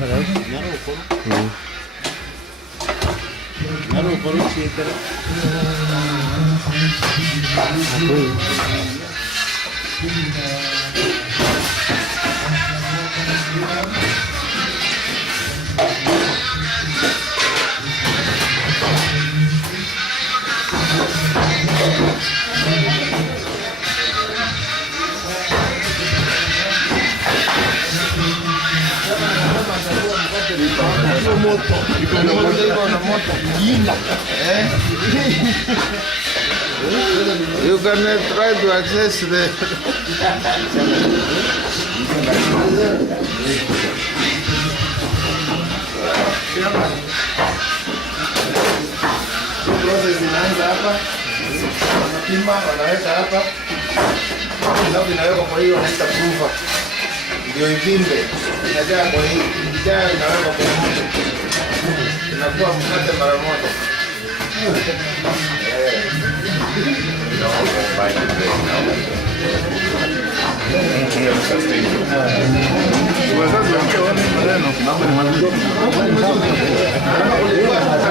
You can try to access the process inaanza hapa, wanapima, wanaweka hapa, alafu inawekwa kwa hiyo wanaita proofer. Ndio ivimbe, inajaa kwa hii, ikijaa inawekwa kwa moto. Inakuwa mkate mara moja.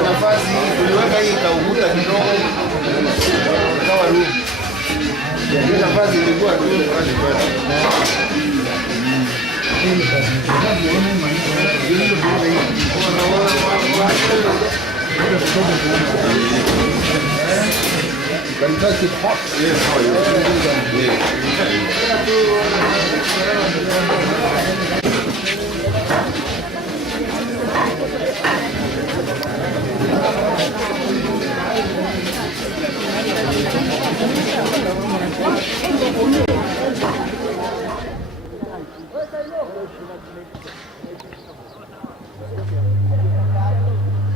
Nafasi uliweka hii kaukuta kidogo kawa room. Hii nafasi ilikuwa tu can touch it hot. Yes,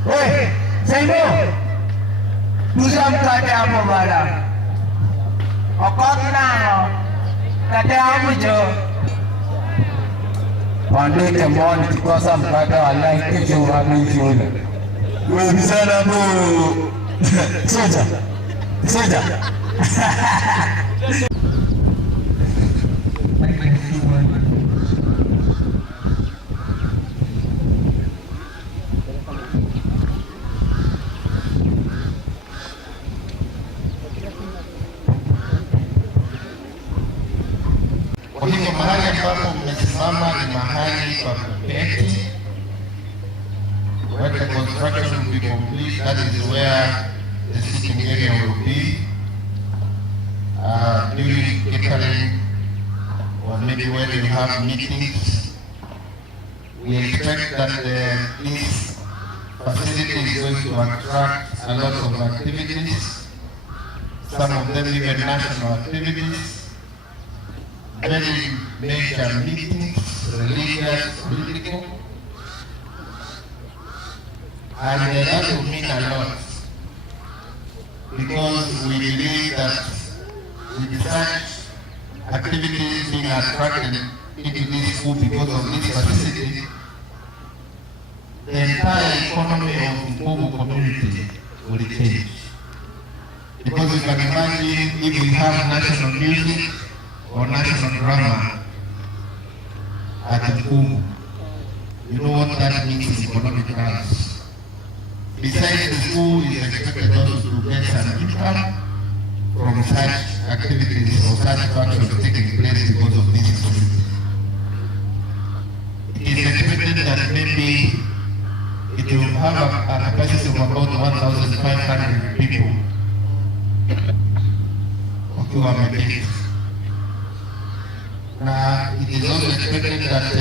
Hey, Saimo! Dusa mkate hapo bwana. Okoti nao. Kate hapo jo. Pandete mwani kikosa mkate wallahi kesho urami shule. Wewe sana bro. Soja. Soja. Kwa hivyo mahali ambapo mmesimama ni mahali pa kuketi. When the construction will be complete, that is where the sitting area will be. During catering or maybe when you have meetings, we expect that this facility is going to attract a lot of activities, some of them even national activities. Very major meetings, religious, political, and that will mean a lot because we believe that with such activities being attracted into this school because of this facility, the entire economy of Nkubu community will change. Because you can imagine if we have national music or national drama at Nkubu, you know what that means in economic terms. Besides, the school is expected also to get some income from such activities or such functions taking place because of this facility. It is expected that maybe it will have a capacity of about 1,500 people. Wakiwa wameketi. Now, it is also expected that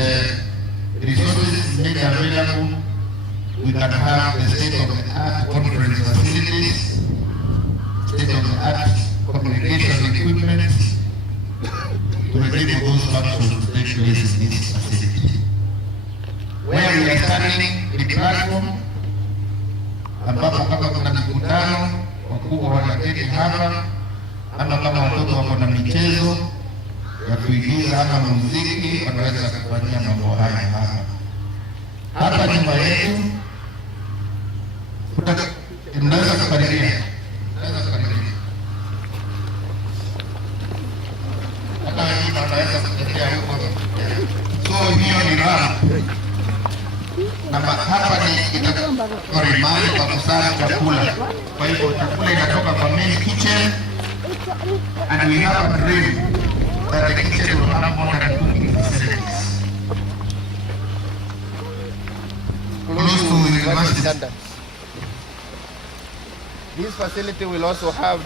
resources made available, we can have the state-of-the-art conference facilities, state-of-the-art communication equipment to enable those functions to take place in this facility. Where we are standing, the platform, ambapo kama kuna mikutano, wakubwa wanaketi hapa, ama kama watoto wako na michezo ya kuigiza ama muziki, wanaweza kufanyia mambo haya hapa. Hapa nyumba yetu, mnaweza kukaribia. Hata wengine wanaweza kutembea huko. So hiyo ni raha. hapa ni mahali pa kusaga chakula. Kwa hivyo chakula inatoka kwa main kitchen and we have a dream that the kitchen will have more than cooking facilities. Close to university standards. This facility will also have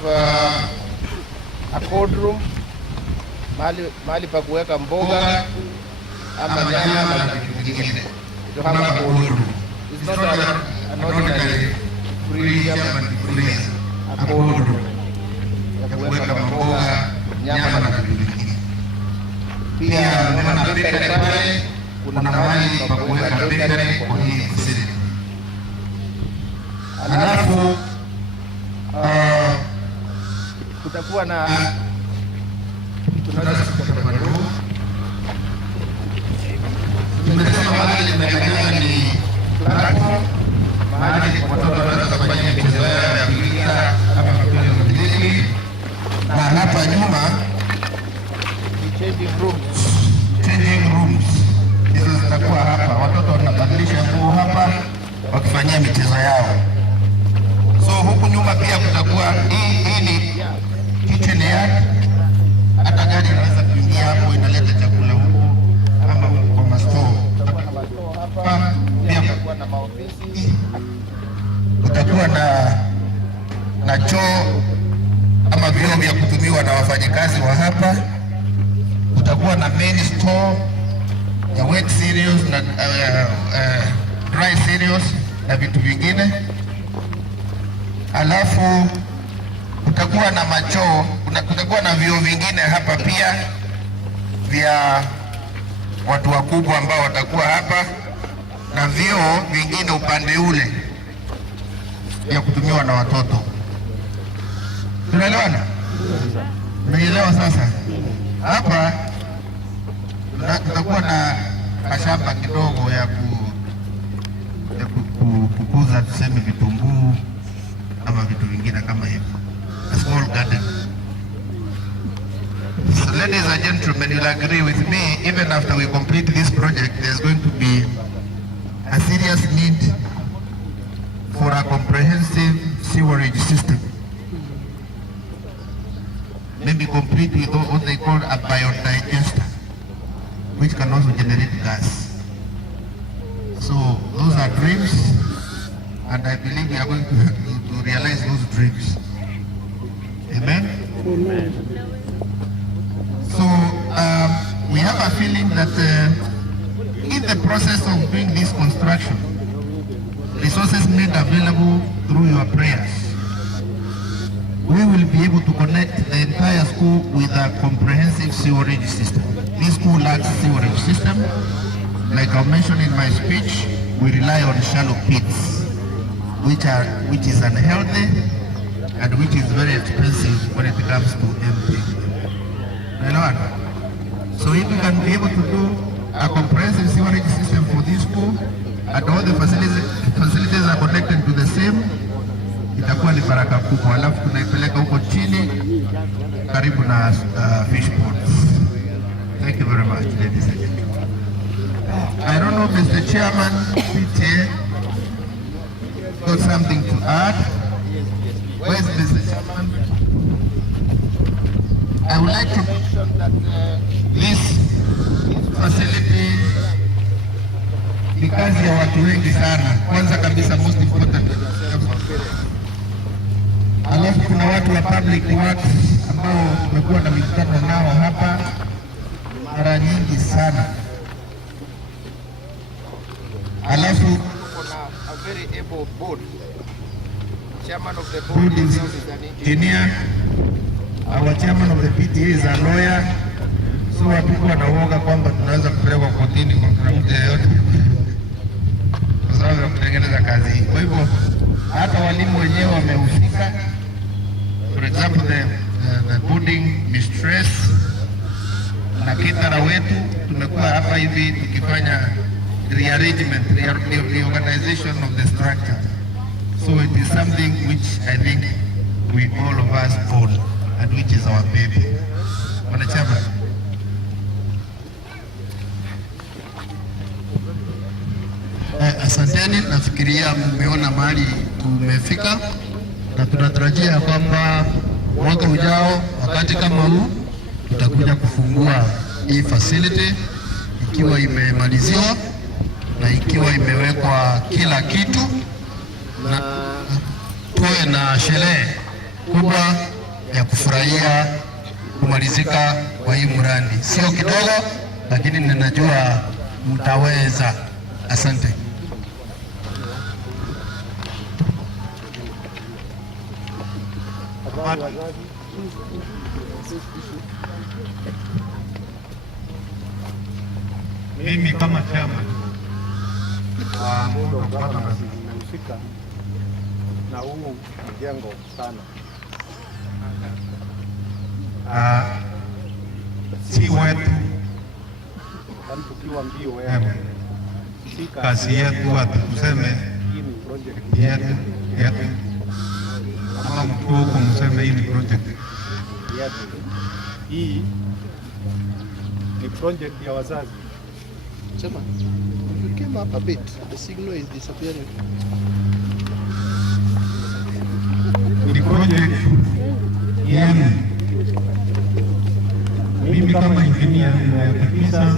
a cold room, mahali pa kuweka mboga ama nyama na vitu vingine. To have a cold room. It's not an ordinary freezer, a cold room. Ya kuweka mboga, nyama na vitu vingine. Pia unaona bakery pale, kuna mahali pa kuweka bakery kwa hii facility. Alafu kutakuwa na tumesema mahali tumekanyaga ni platform, mahali watoto wanaweza kufanya michezo yao ya kuigiza ama michezo ya muziki, na hapa nyuma changing rooms hizo zitakuwa hapa, watoto wanabadilisha nguo hapa wakifanyia michezo yao. So huku nyuma pia kutakuwa hii ni kitchen yard, hata gari inaweza kuingia hapo inaleta chakula huku ama kwa mastore. Pia kutakuwa na choo ama vyoo vya kutumiwa na wafanyikazi wa hapa. Kutakuwa na main store ya wet cereals na dry cereals na vitu vingine. Alafu kutakuwa na machoo, kutakuwa na vyoo vingine hapa pia vya watu wakubwa ambao watakuwa hapa, na vyoo vingine upande ule vya kutumiwa na watoto. Tunaelewana? Umeelewa sasa? Hapa kutakuwa na mashamba kidogo ya kukuza tuseme vitunguu ama vitu vingine kama hivyo. A small garden. So ladies and gentlemen, you'll agree with me, even after we complete this project, there's going to be a serious need for a comprehensive sewerage system. Maybe complete with what they call a biodigester, which can also generate gas. So those are dreams, and I believe we are going to realize those dreams. Amen? Amen. So we have a feeling that in the process of doing this construction, resources made available through your prayers, we will be able to connect the entire school with a comprehensive sewerage system. This school lacks sewerage system. Like I mentioned in my speech, we rely on shallow pits, which is unhealthy and which is very expensive when it comes to emptying. So if we can be able to do a comprehensive sewerage system for this school and all the facilities are connected to the same, itakuwa ni baraka kubwa. Alafu tunaipeleka huko chini karibu na fish ponds. Thank you very much, ladies and gentlemen. I don't know, Mr. Chairman, PTA, got something to add? Where's Mr. Chairman? I would like to mention that this facility ni kazi ya watu wengi sana. Kwanza kabisa, most important, alafu kuna watu wa public works ambao tumekuwa na mikutano nao hapa mara nyingi sana. Alafu kuna a very able board. Chairman of the board is an engineer. Our chairman of the PTA is a lawyer. So watu wanaoga kwamba tunaweza kupelekwa kotini kwa mtu yeyote kwa sababu ya kutengeneza kazi hii. Kwa hivyo hata walimu wenyewe wamehusika. For example, the boarding mistress na kitara wetu tumekuwa hapa hivi tukifanya rearrangement, reorganization of the structure. So it is something which I think we all of us own and which is our baby. Wanachama. Asanteni, nafikiria mmeona mahali tumefika na tunatarajia kwamba mwaka ujao wakati kama huu tutakuja kufungua hii facility ikiwa imemaliziwa na ikiwa imewekwa kila kitu, na tuwe na sherehe kubwa ya kufurahia kumalizika kwa hii mradi. Sio kidogo, lakini ninajua mtaweza. Asante. Mimi kama chairman wa muundo wa governance nimehusika na huu mjengo sana. Si wetu tukiwa mbio wewe, kazi yetu tuseme hii ni project yetu, kama mtu huko mseme hii ni project yetu. Hii ni project ya wazazi. Chema, you came up a bit. The signal is disappearing. Ni project yenu. Mimi kama engineer ninahakikisha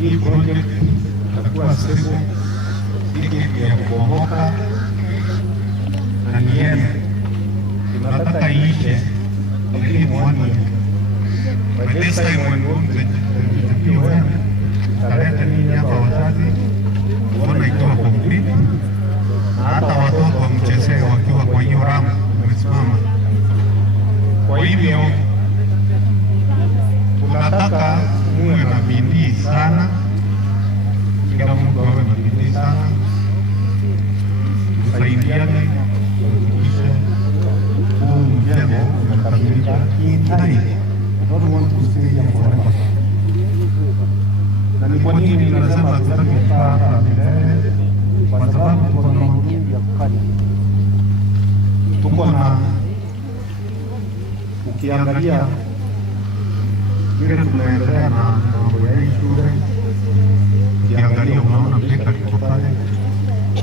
hii project itakuwa stable, hiki ya kuomoka na ni yenu. Tunataka iishe within 1 year. By this time when we're taleta nini hapa wazazi kuona ikiwa complete, na hata watoto wamchezee wakiwa kwa hiyo ramu wamesimama. Kwa hivyo tunataka muwe na bidii sana, kila mtu awe na bidii sana, tusaidiane kuhakikisha huu mjengo umekamilika in time. I don't want to stay here forever. Na ni kwa nini ninasema tutakaa hapa milele? Kwa sababu tuko na mambo mengi ya kufanya. Tuko na, ukiangalia vile tunaendelea na mambo ya hii shule, ukiangalia unaona peka liko pale,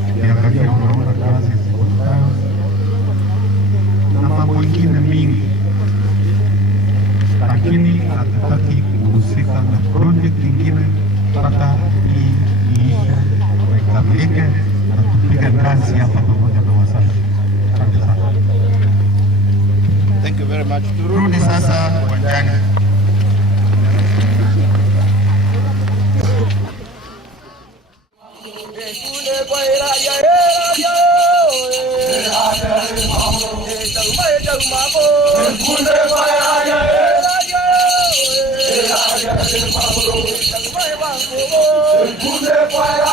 ukiangalia unaona kazi ziko pale na mambo mengine mingi, lakini hatutaki kuhusika na project nyingine mpaka hii iishe na ikamilike na tupige kazi hapa pamoja na wazazi. Asante sana. Thank you very much. Turudi sasa uwanjani. Bye.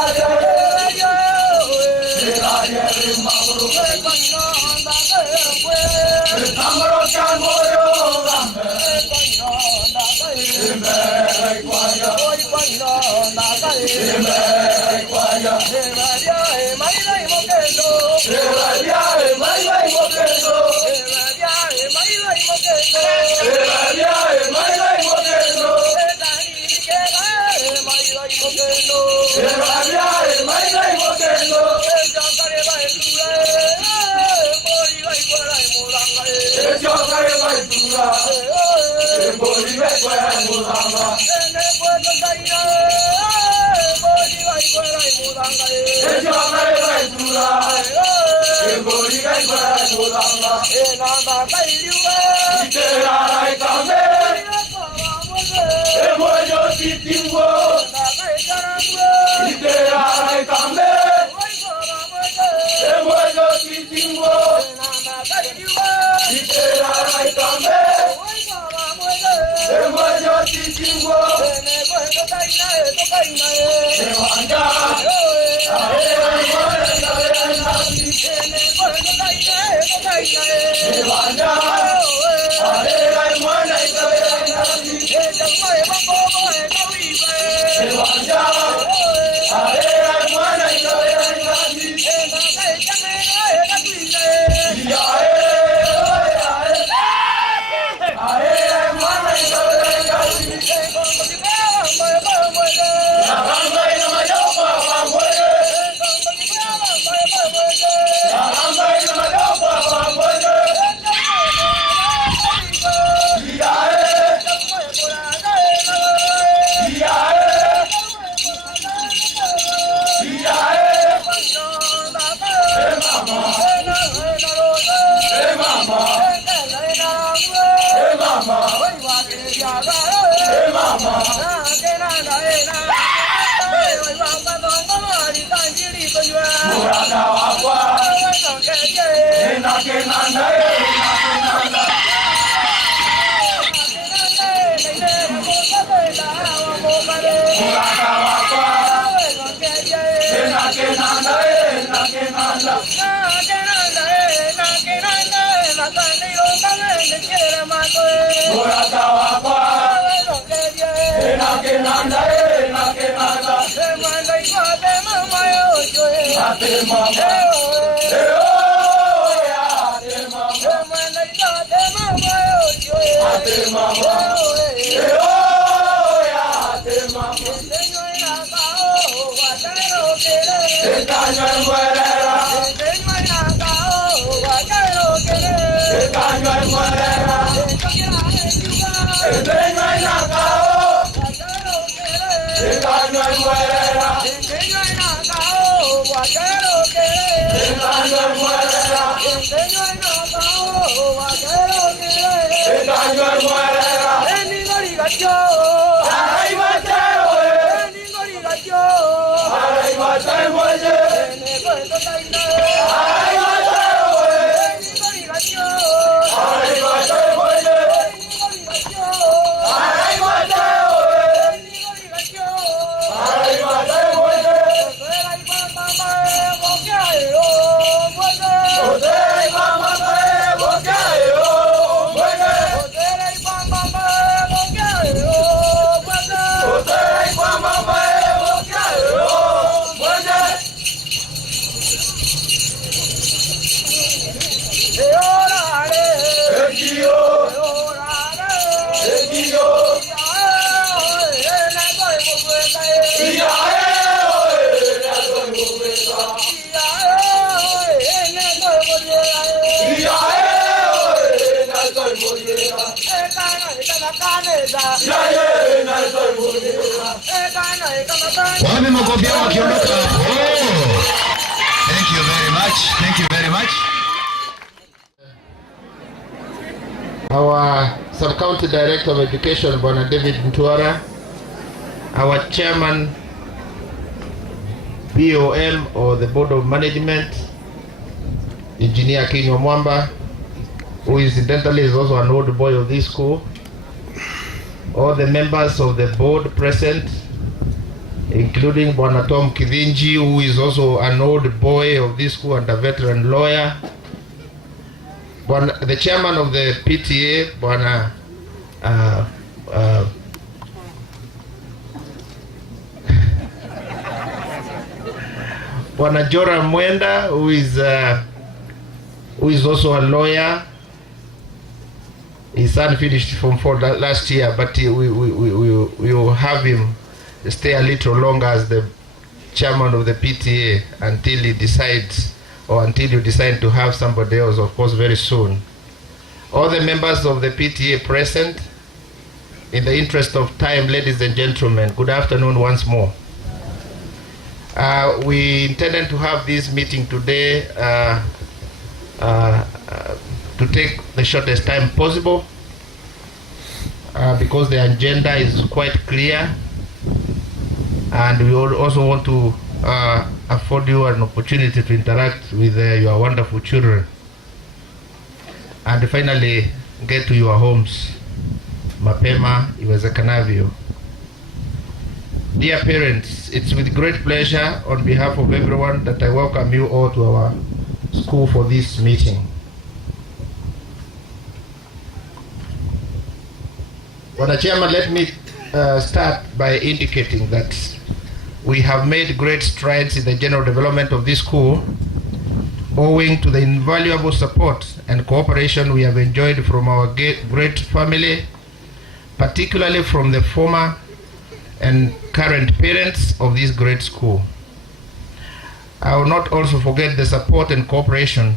Wapi makofi yao wakiondoka? Oh. Thank you very much. Thank you very much. Our Sub-County Director of Education, Bwana David Mtuara, our Chairman, BOM or the Board of Management, Engineer Kinyo Mwamba, who incidentally is also an old boy of this school, all the members of the board present, including Bwana Tom Kidhinji, who is also an old boy of this school and a veteran lawyer, the chairman of the PTA, Bwana Bwana Jora Mwenda, who is also a lawyer. His son finished Form 4 last year, but we will have him stay a little longer as the chairman of the PTA until he decides, or until you decide to have somebody else, of course, very soon. All the members of the PTA present, in the interest of time, ladies and gentlemen, good afternoon once more. We intended to have this meeting today to take the shortest time possible because the agenda is quite clear, and we also want to afford you an opportunity to interact with your wonderful children and finally get to your homes mapema iwezekanavyo. Dear parents, it's with great pleasure on behalf of everyone that I welcome you all to our school for this meeting. Madam Chairman, let me start by indicating that we have made great strides in the general development of this school owing to the invaluable support and cooperation we have enjoyed from our great family, particularly from the former and current parents of this great school. I will not also forget the support and cooperation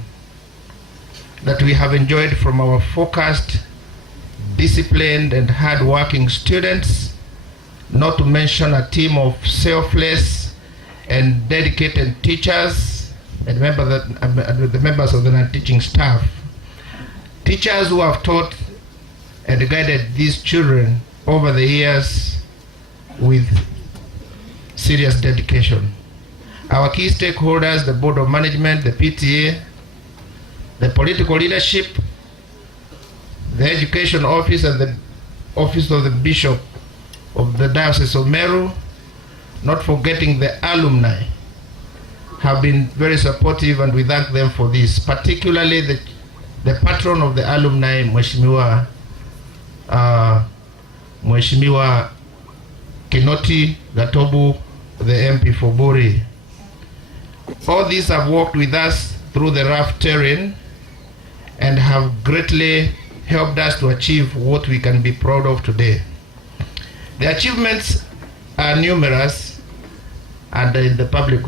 that we have enjoyed from our focused, disciplined and hard-working students, not to mention a team of selfless and dedicated teachers and the members of the non-teaching staff. Teachers who have taught and guided these children over the years with serious dedication. Our key stakeholders, the Board of Management, the PTA, the political leadership, the education office, and the office of the Bishop of the Diocese of Meru, not forgetting the alumni, have been very supportive, and we thank them for this, particularly the patron of the alumni, Mheshimiwa Kinoti Gatobu, the MP for Buri. All these have worked with us through the rough terrain and have greatly helped us to achieve what we can be proud of today. The achievements are numerous and in the public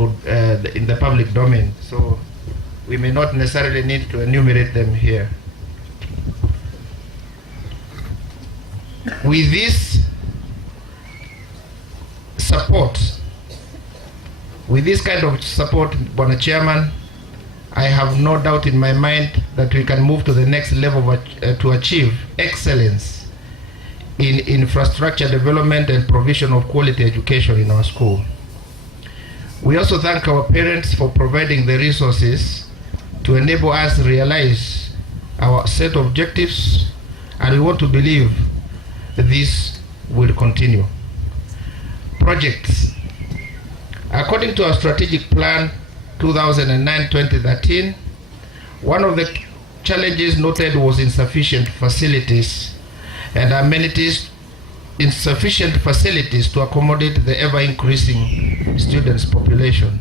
domain, so we may not necessarily need to enumerate them here. With this support, with this kind of support, Bwana Chairman, I have no doubt in my mind that we can move to the next level to achieve excellence in infrastructure development and provision of quality education in our school. We also thank our parents for providing the resources to enable us to realize our set of objectives, and we want to believe that this will continue. Projects. According to our strategic plan 2009-2013, one of the challenges noted was insufficient facilities and amenities, insufficient facilities to accommodate the ever-increasing students' population.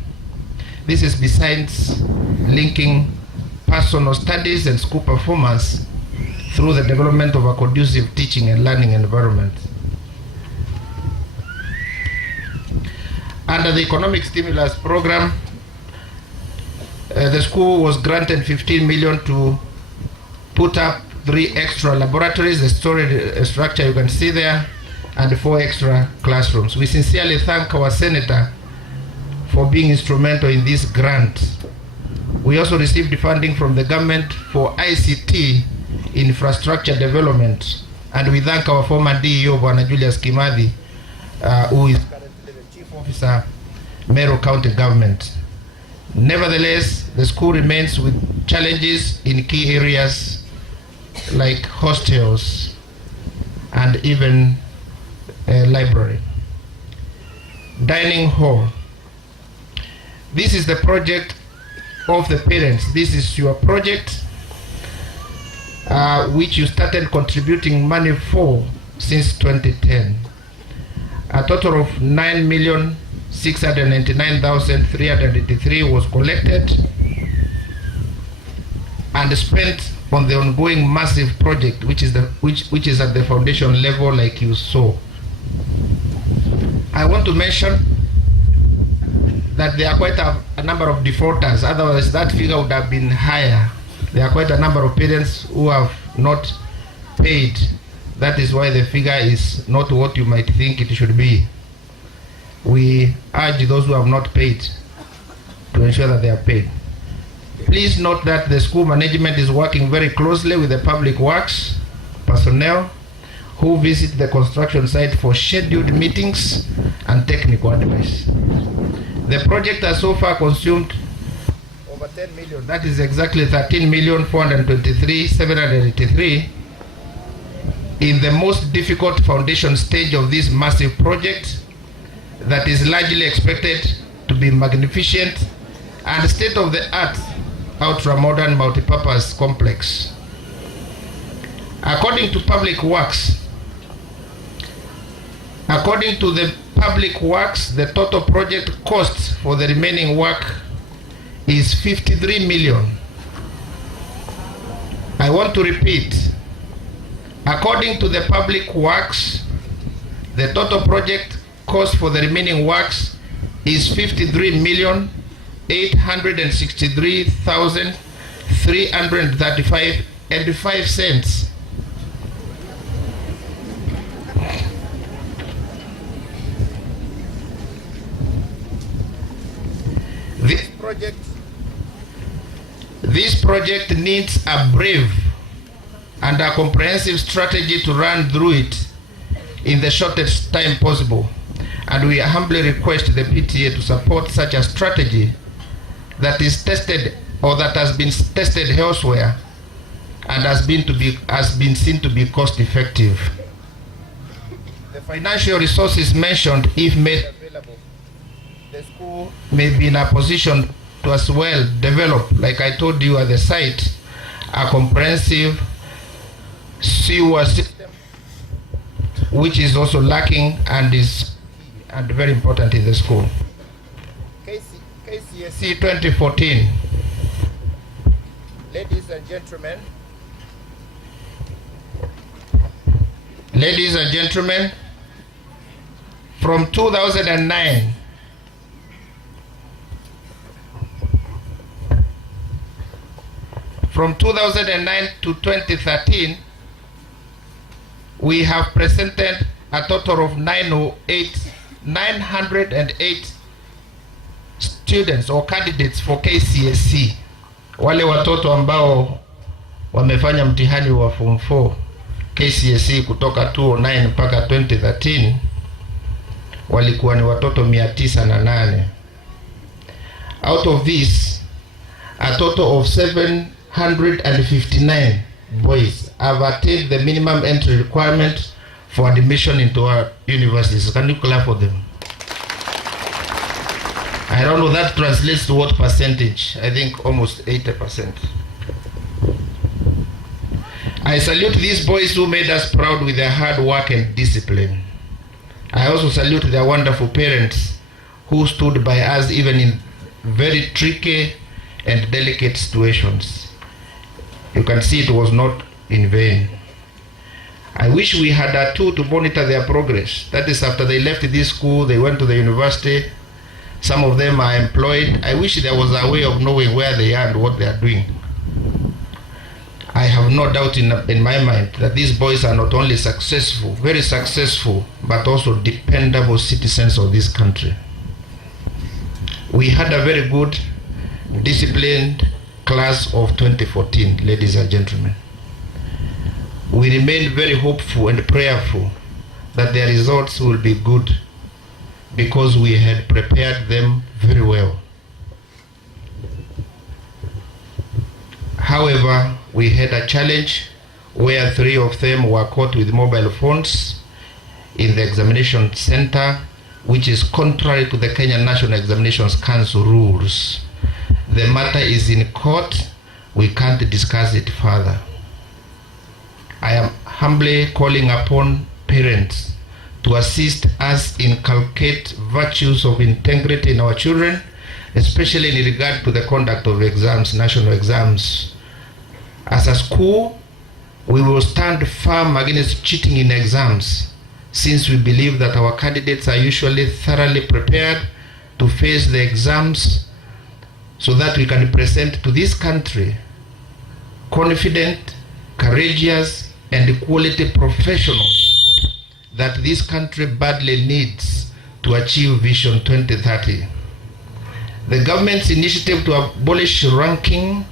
This is besides linking personal studies and school performance through the development of a conducive teaching and learning environment. Under the economic stimulus program, the school was granted 15 million to put up 3 extra laboratories, the storage structure you can see there, and 4 extra classrooms. We sincerely thank our senator for being instrumental in this grant. We also received funding from the government for ICT infrastructure development, and we thank our former DEO, Bwana Julius Kimathi, who is currently the Chief Officer, Meru County Government. Nevertheless, the school remains with challenges in key areas like hostels and even a library. Dining hall. This is the project of the parents. This is your project, which you started contributing money for since 2010. A total of 9,699,383 was collected and spent on the ongoing massive project, which is at the foundation level, like you saw. I want to mention that there are quite a number of defaulters, otherwise that figure would have been higher. There are quite a number of parents who have not paid. That is why the figure is not what you might think it should be. We urge those who have not paid to ensure that they are paid. Please note that the school management is working very closely with the public works personnel who visit the construction site for scheduled meetings and technical advice. The project has so far consumed over 10 million. That is exactly 13,423,783 in the most difficult foundation stage of this massive project that is largely expected to be magnificent and state-of-the-art, ultra-modern multi-purpose complex. According to the public works, the total project cost for the remaining work is 53 million. I want to repeat. According to the public works, the total project cost for the remaining works is 53,863,335.05. This project needs a brave and a comprehensive strategy to run through it in the shortest time possible, and we humbly request the PTA to support such a strategy that is tested or that has been tested elsewhere and has been seen to be cost effective. The financial resources mentioned, if made available, the school may be in a position to as well develop, like I told you at the site, a comprehensive sewer system, which is also lacking and very important in the school. KCSE 2014. Ladies and gentlemen, from 2009 to 2013, we have presented a total of 908 students or candidates for KCSE. Wale watoto ambao wamefanya mtihani wa form 4 KCSE kutoka 2009 mpaka 2013 walikuwa ni watoto 908. Out of this, a total of 759 boys have attained the minimum entry requirement for admission into our universities. Can you clap for them? I don't know, that translates to what percentage? I think almost 80%. I salute these boys who made us proud with their hard work and discipline. I also salute their wonderful parents who stood by us even in very tricky and delicate situations. You can see it was not in vain. I wish we had a tool to monitor their progress. That is, after they left this school, they went to the university. Some of them are employed. I wish there was a way of knowing where they are and what they are doing. I have no doubt in my mind that these boys are not only successful, very successful, but also dependable citizens of this country. We had a very good, disciplined class of 2014, ladies and gentlemen. We remain very hopeful and prayerful that their results will be good because we had prepared them very well. However, we had a challenge where 3 of them were caught with mobile phones in the examination center, which is contrary to the Kenya National Examinations Council rules. The matter is in court. We can't discuss it further. I am humbly calling upon parents to assist us inculcate virtues of integrity in our children, especially in regard to the conduct of exams, national exams. As a school, we will stand firm against cheating in exams, since we believe that our candidates are usually thoroughly prepared to face the exams so that we can present to this country confident, courageous, and quality professionals that this country badly needs to achieve Vision 2030. The government's initiative to abolish ranking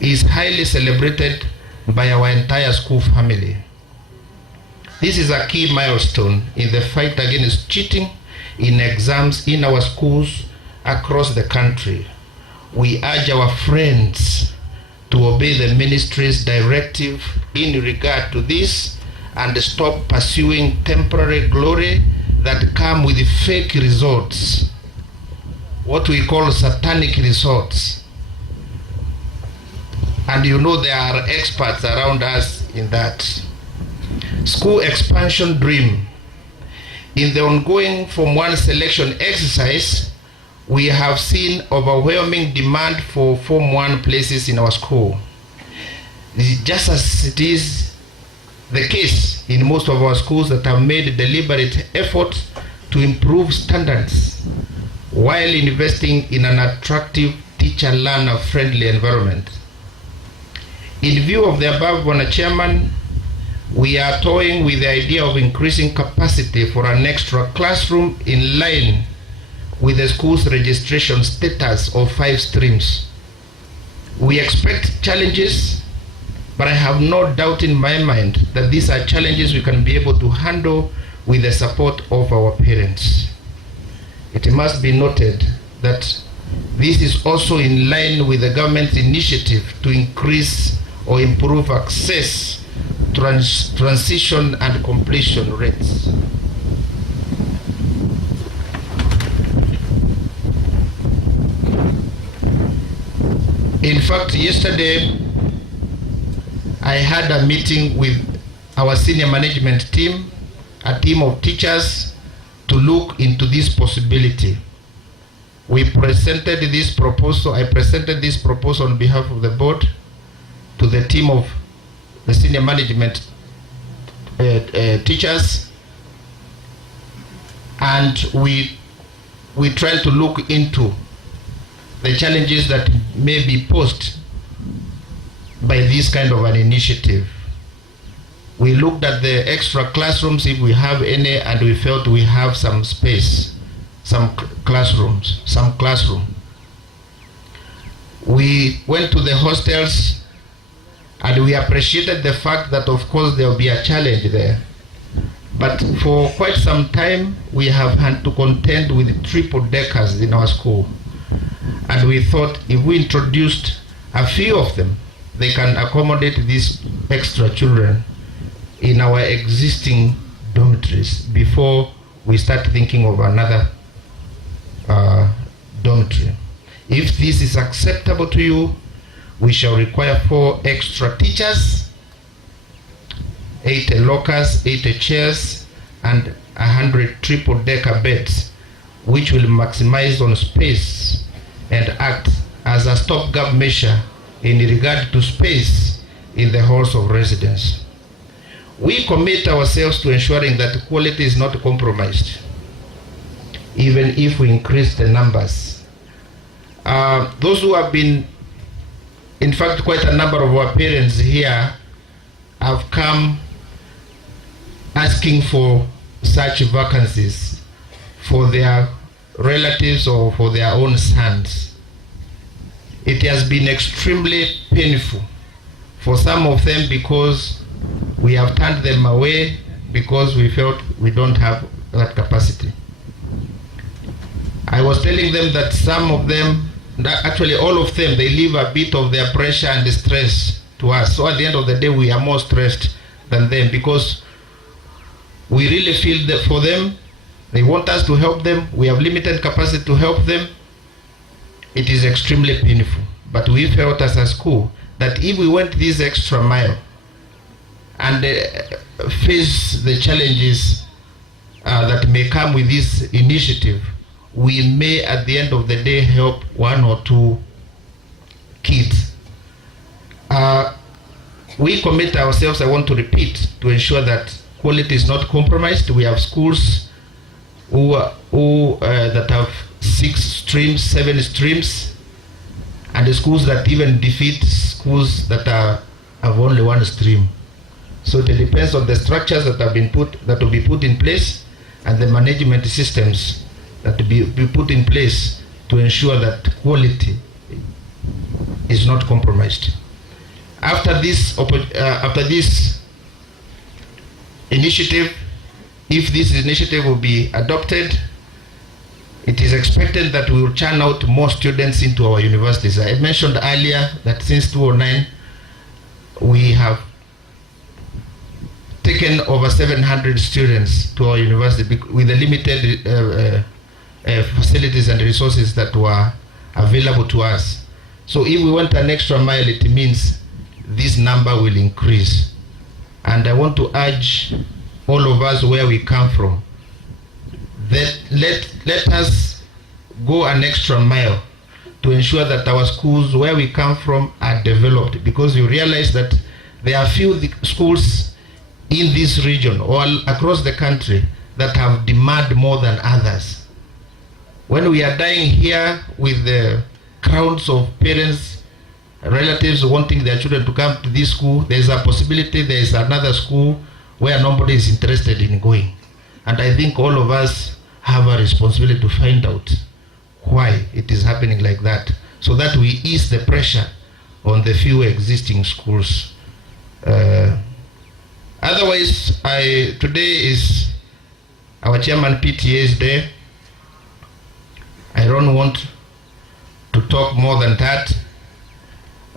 is highly celebrated by our entire school family. This is a key milestone in the fight against cheating in exams in our schools across the country. We urge our friends to obey the ministry's directive in regard to this and stop pursuing temporary glory that come with fake results, what we call satanic results. And you know there are experts around us in that. School expansion dream. In the ongoing Form 1 selection exercise, we have seen overwhelming demand for Form 1 places in our school. Just as it is the case in most of our schools that have made deliberate efforts to improve standards while investing in an attractive teacher-learner friendly environment. In view of the above, Mr. Chairman, we are toying with the idea of increasing capacity for an extra classroom in line with the school's registration status of 5 streams. We expect challenges, but I have no doubt in my mind that these are challenges we can be able to handle with the support of our parents. It must be noted that This is also in line with the government's initiative to increase or improve access, transition and completion rates. In fact, yesterday I had a meeting with our senior management team, a team of teachers, to look into this possibility. We presented this proposal, I presented this proposal on behalf of the board to the team of the senior management teachers, and we tried to look into the challenges that may be posed by this kind of an initiative. We looked at the extra classrooms, if we have any, and we felt we have some space, some classroom. We went to the hostels, and we appreciated the fact that of course there will be a challenge there. But for quite some time we have had to contend with triple deckers in our school. And we thought if we introduced a few of them, they can accommodate these extra children in our existing dormitories before we start thinking of another dormitory. If this is acceptable to you, we shall require 4 extra teachers, 80 lockers, 80 chairs, and 100 triple-decker beds, which will maximize on space and act as a stopgap measure in regard to space in the halls of residence. We commit ourselves to ensuring that quality is not compromised, even if we increase the numbers. Those who have been, in fact, quite a number of our parents here have come asking for such vacancies for their relatives or for their own sons. It has been extremely painful for some of them because we have turned them away because we felt we don't have that capacity. I was telling them that some of them, actually all of them, they leave a bit of their pressure and stress to us. So at the end of the day, we are more stressed than them because we really feel that for them, they want us to help them. We have limited capacity to help them. It is extremely painful. But we felt as a school that if we went this extra mile and face the challenges that may come with this initiative, we may at the end of the day help 1 or 2 kids. We commit ourselves, I want to repeat, to ensure that quality is not compromised. We have schools that have 6 streams, 7 streams, and the schools that even defeat schools that have only 1 stream. So it depends on the structures that will be put in place and the management systems that will be put in place to ensure that quality is not compromised. After this initiative, if this initiative will be adopted, it is expected that we will churn out more students into our universities. I mentioned earlier that since 2009, we have taken over 700 students to our university with the limited facilities and resources that were available to us. So if we went an extra mile, it means this number will increase. And I want to urge all of us where we come from, that let us go an extra mile to ensure that our schools where we come from are developed, because you realize that there are few schools in this region or across the country that have demand more than others. When we are dying here with the crowds of parents, relatives wanting their children to come to this school, there is a possibility there is another school where nobody is interested in going. And I think all of us have a responsibility to find out why it is happening like that, so that we ease the pressure on the few existing schools. Otherwise, today is our chairman PTA's day. I don't want to talk more than that.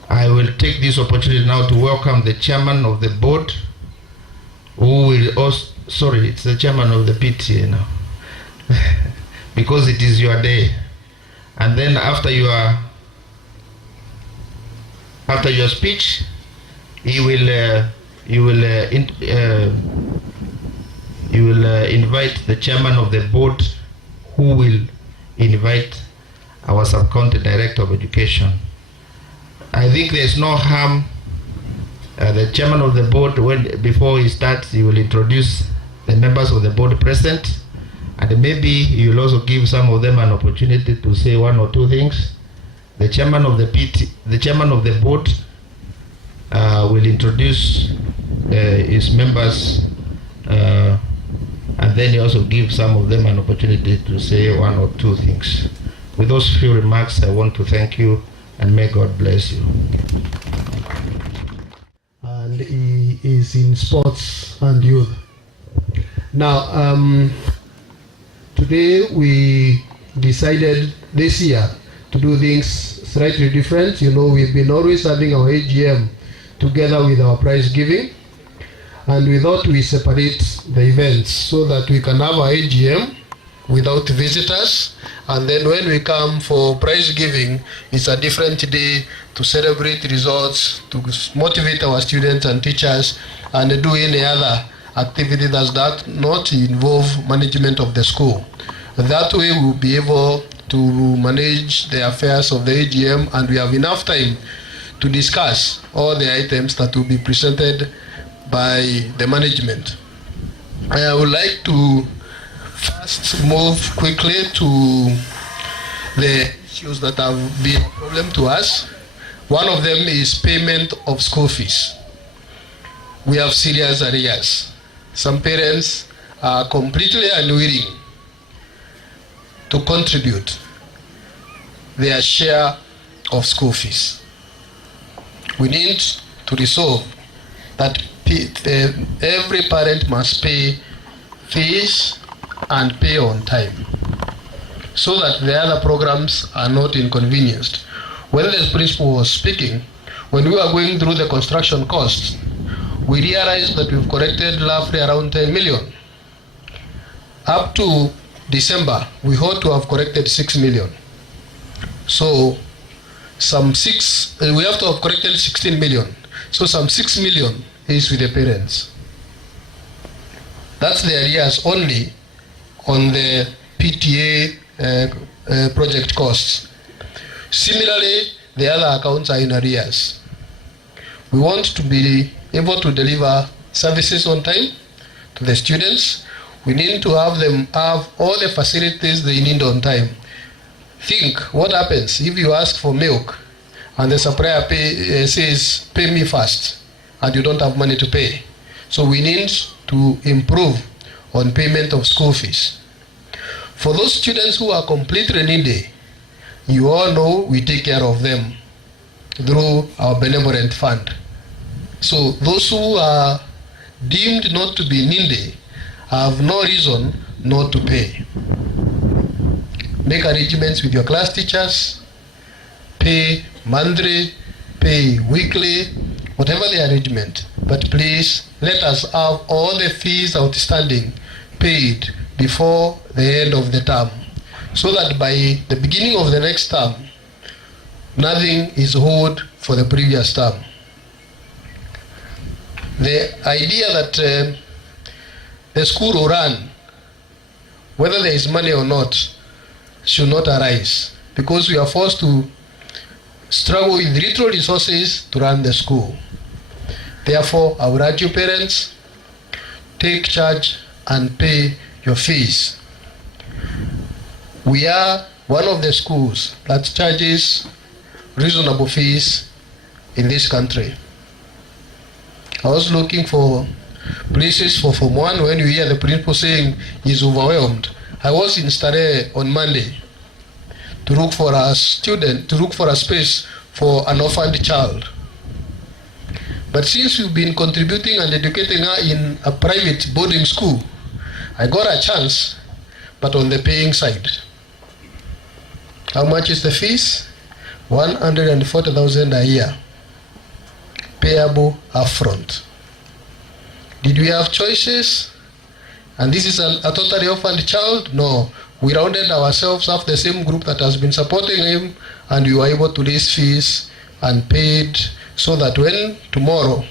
I will take this opportunity now to welcome the chairman of the board, who will also, sorry, it's the chairman of the PTA now, because it is your day. And then after your speech, you will invite the chairman of the board, who will invite our sub-county director of education. I think there's no harm. The chairman of the board, before he starts, he will introduce the members of the board present, and maybe you will also give some of them an opportunity to say one or two things. The chairman of the board will introduce his members, and then he also give some of them an opportunity to say one or two things. With those few remarks, I want to thank you, and may God bless you. And he is in sports and youth. Now, today we decided this year to do things slightly different. You know, we've been always having our AGM together with our prize giving, and we thought we separate the events so that we can have our AGM without visitors, and then when we come for prize giving, it's a different day to celebrate results, to motivate our students and teachers, and do any other activity that does not involve management of the school. That way we'll be able to manage the affairs of the AGM, and we have enough time to discuss all the items that will be presented by the management. I would like to first move quickly to the issues that have been a problem to us. One of them is payment of school fees. We have serious arrears. Some parents are completely unwilling to contribute their share of school fees. We need to resolve that every parent must pay fees and pay on time, so that the other programs are not inconvenienced. When the principal was speaking, when we were going through the construction costs, we realized that we've collected roughly around 10 million. Up to December, we ought to have collected 6 million. So we have to have collected 16 million. So some 6 million is with the parents. That's the arrears only on the PTA project costs. Similarly, the other accounts are in arrears. We want to be able to deliver services on time to the students. We need to have them have all the facilities they need on time. Think what happens if you ask for milk and the supplier says pay me first, and you don't have money to pay. So we need to improve on payment of school fees. For those students who are completely needy, you all know we take care of them through our benevolent fund. So those who are deemed not to be needy have no reason not to pay. Make arrangements with your class teachers, pay monthly, pay weekly, whatever the arrangement. But please let us have all the fees outstanding paid before the end of the term, so that by the beginning of the next term, nothing is owed for the previous term. The idea that the school will run, whether there is money or not, should not arise, because we are forced to struggle with little resources to run the school. Therefore, I would urge you parents, take charge and pay your fees. We are one of the schools that charges reasonable fees in this country. I was looking for places for Form 1 when you hear the principal saying he's overwhelmed. I was in Stare on Monday to look for a space for an orphaned child. But since we've been contributing and educating her in a private boarding school, I got a chance, but on the paying side. How much is the fees? 140,000 a year, payable upfront. Did we have choices? And this is a totally orphaned child? No. We rounded ourselves up the same group that has been supporting him, and we were able to raise fees and paid so that when tomorrow,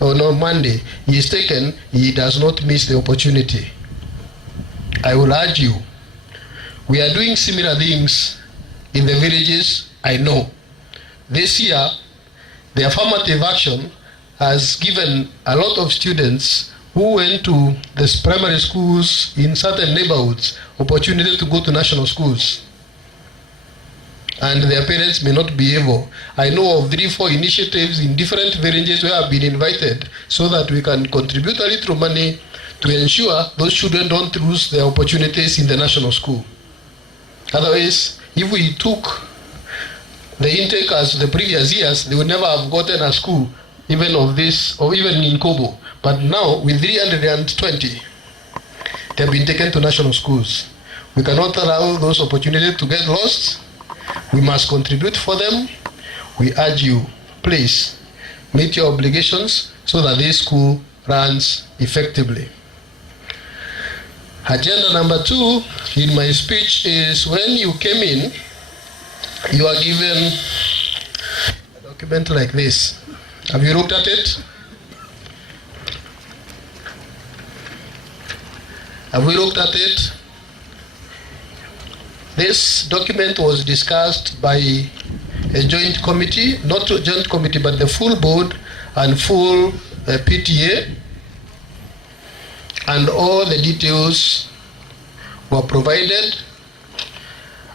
or no, Monday, he is taken, he does not miss the opportunity. I will urge you, we are doing similar things in the villages, I know. This year, the affirmative action has given a lot of students who went to the primary schools in certain neighborhoods opportunity to go to national schools. And their parents may not be able. I know of 3-4 initiatives in different villages where I've been invited so that we can contribute a little money to ensure those children don't lose their opportunities in the national school. Otherwise, if we took the intake as the previous years, they would never have gotten a school, even of this, or even in Nkubu. But now, with 320, they have been taken to national schools. We cannot allow those opportunities to get lost. We must contribute for them. We urge you, please, meet your obligations so that this school runs effectively. Agenda number 2 in my speech is when you came in, you are given a document like this. Have you looked at it? Have we looked at it? This document was discussed by a joint committee, not a joint committee, but the full board and full PTA, and all the details were provided,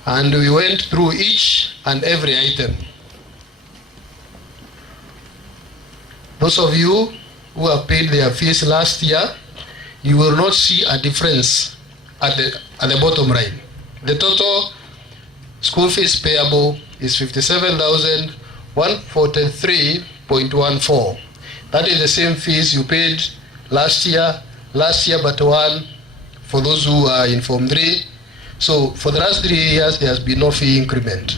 and we went through each and every item. Those of you who have paid their fees last year, you will not see a difference at the bottom line. The total school fees payable is 57,143.14. That is the same fees you paid last year but one for those who are in Form 3. So for the last 3 years, there has been no fee increment.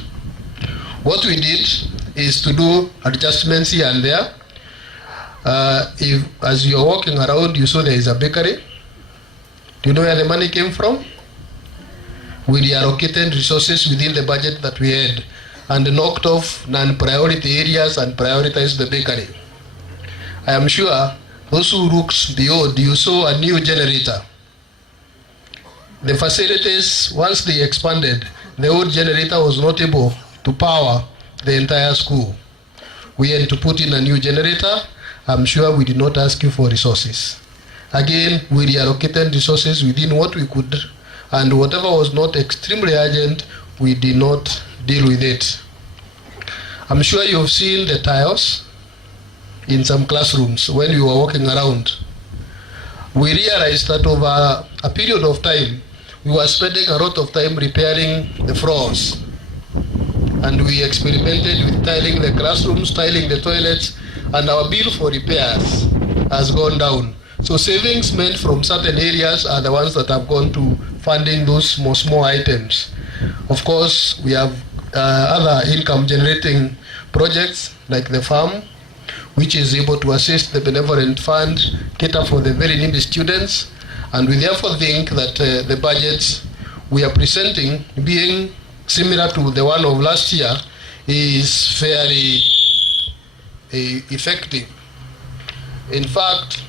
What we did is to do adjustments here and there. If, as you're walking around, you saw there is a bakery. Do you know where the money came from? We reallocated resources within the budget that we had and knocked off non-priority areas and prioritized the bakery. I am sure those who looked beyond, you saw a new generator. The facilities, once they expanded, the old generator was not able to power the entire school. We had to put in a new generator. I'm sure we did not ask you for resources. Again, we reallocated resources within what we could, and whatever was not extremely urgent, we did not deal with it. I'm sure you've seen the tiles in some classrooms when you were walking around. We realized that over a period of time, we were spending a lot of time repairing the floors. And we experimented with tiling the classrooms, tiling the toilets, and our bill for repairs has gone down. So savings made from certain areas are the ones that have gone to funding those small items. Of course, we have other income generating projects like the farm, which is able to assist the benevolent fund, cater for the very needy students, and we therefore think that the budgets we are presenting, being similar to the one of last year, is fairly effective. In fact,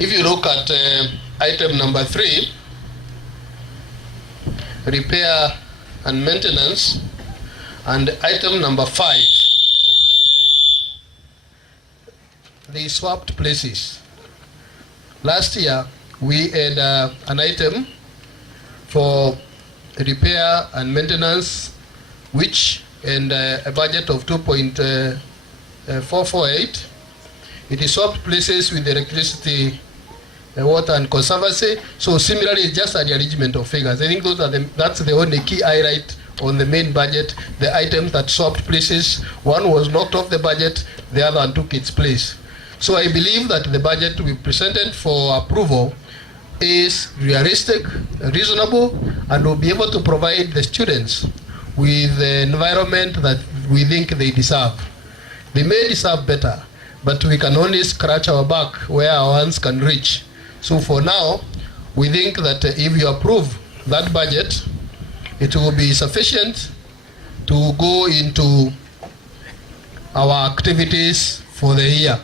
if you look at item number 3, repair and maintenance, and item number 5, they swapped places. Last year, we had an item for repair and maintenance, which and a budget of 2.448. It is swapped places with the electricity, water and conservancy. So similarly, it's just a rearrangement of figures. I think that's the only key highlight on the main budget. The items that swapped places, one was knocked off the budget, the other one took its place. So I believe that the budget we presented for approval is realistic, reasonable, and will be able to provide the students with the environment that we think they deserve. They may deserve better, but we can only scratch our back where our hands can reach. So for now, we think that if you approve that budget, it will be sufficient to go into our activities for the year.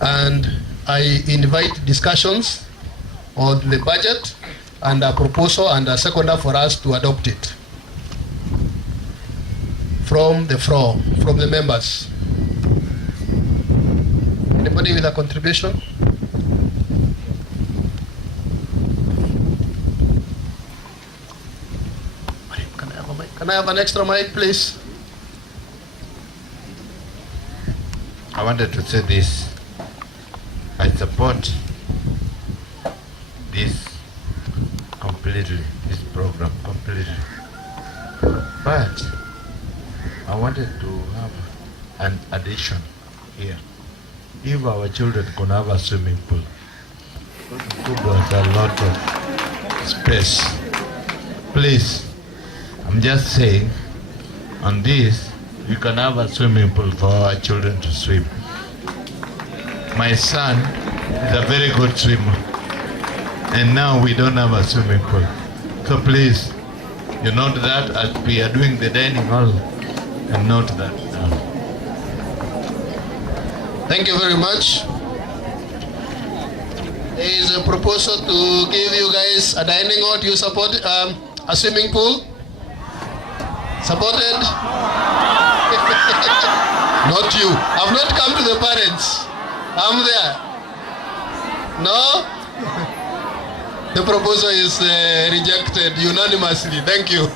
And I invite discussions on the budget and a proposal and a seconder for us to adopt it from the floor, from the members. Anybody with a contribution? Can I have an extra mic, please? I wanted to say this. I support this completely, this program completely. But I wanted to have an addition here. If our children could have a swimming pool, Nkubu has a lot of space. Please, I'm just saying, on this, we can have a swimming pool for our children to swim. My son is a very good swimmer, and now we don't have a swimming pool. So please, you note that as we are doing the dining hall, and note that down. Thank you very much. There is a proposal to give you guys a dining hall. Do you support a swimming pool? Supported? Not you. I've not come to the parents. I'm there. No? The proposal is rejected unanimously. Thank you.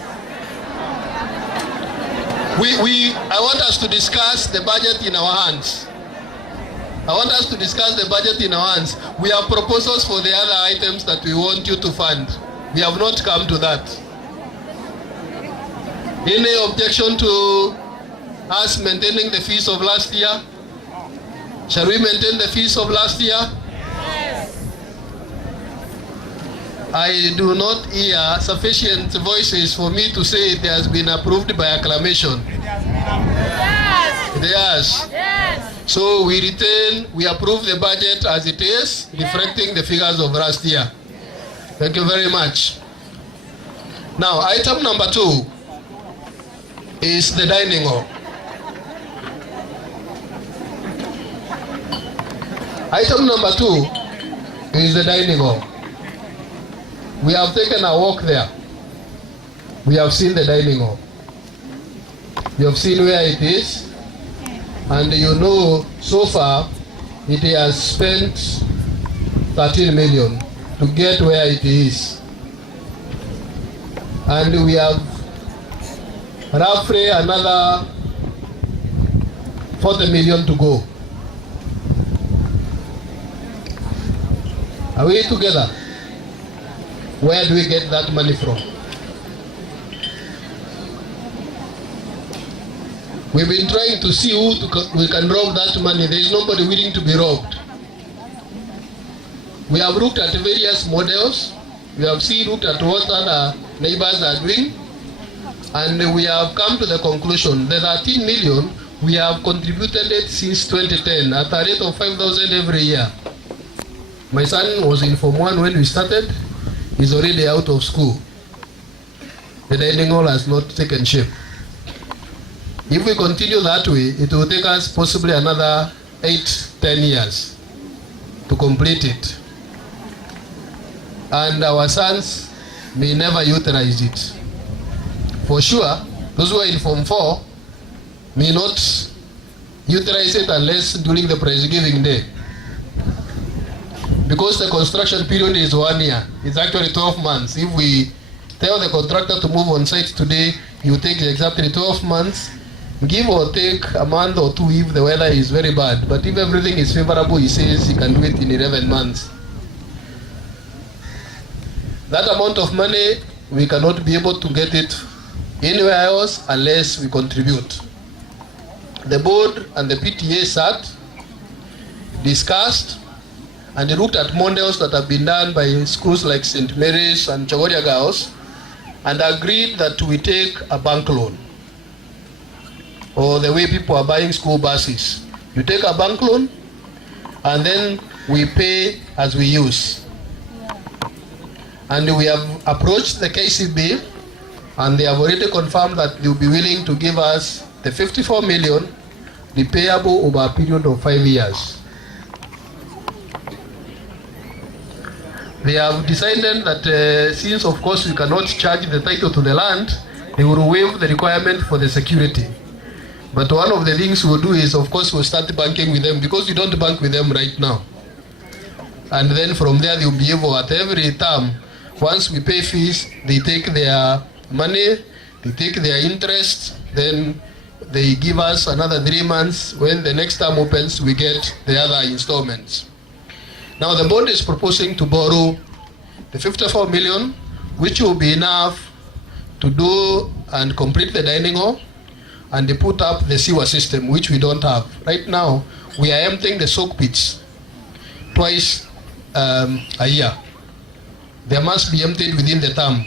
I want us to discuss the budget in our hands. I want us to discuss the budget in our hands. We have proposals for the other items that we want you to fund. We have not come to that. Any objection to us maintaining the fees of last year? Shall we maintain the fees of last year? Yes. I do not hear sufficient voices for me to say it has been approved by acclamation. It has been approved. Yes. It has. Yes. So we approve the budget as it is, reflecting the figures of last year. Thank you very much. Now, item number 2 is the dining hall. Item number 2 is the dining hall. We have taken a walk there. We have seen the dining hall. You have seen where it is. And you know, so far, it has spent 13 million to get where it is. And we have roughly another 40 million to go. Are we together? Where do we get that money from? We've been trying to see who we can rob that money. There is nobody willing to be robbed. We have looked at various models. We have looked at what other neighbors are doing. And we have come to the conclusion that 13 million, we have contributed it since 2010 at a rate of 5,000 every year. My son was in Form 1 when we started. He's already out of school. The dining hall has not taken shape. If we continue that way, it will take us possibly another 8-10 years to complete it. And our sons may never utilize it. For sure, those who are in Form 4 may not utilize it unless during the prize giving day. Because the construction period is 1 year. It's actually 12 months. If we tell the contractor to move on site today, you take exactly 12 months. Give or take a month or 2 if the weather is very bad. But if everything is favorable, he says he can do it in 11 months. That amount of money, we cannot be able to get it anywhere else unless we contribute. The board and the PTA sat, discussed, and looked at models that have been done by schools like St. Mary's and Chagoria Girls, and agreed that we take a bank loan, or the way people are buying school buses. You take a bank loan and then we pay as we use. And we have approached the KCB and they have already confirmed that they will be willing to give us the 54 million repayable over a period of 5 years. They have decided that since of course we cannot charge the title to the land, they will waive the requirement for the security. But one of the things we'll do is, of course, we'll start banking with them, because we don't bank with them right now. And then from there, they'll be able, at every term, once we pay fees, they take their money, they take their interest, then they give us another 3 months. When the next term opens, we get the other installments. Now, the board is proposing to borrow the 54 million, which will be enough to do and complete the dining hall, and they put up the sewer system, which we don't have. Right now, we are emptying the soak pits twice a year. They must be emptied within the term,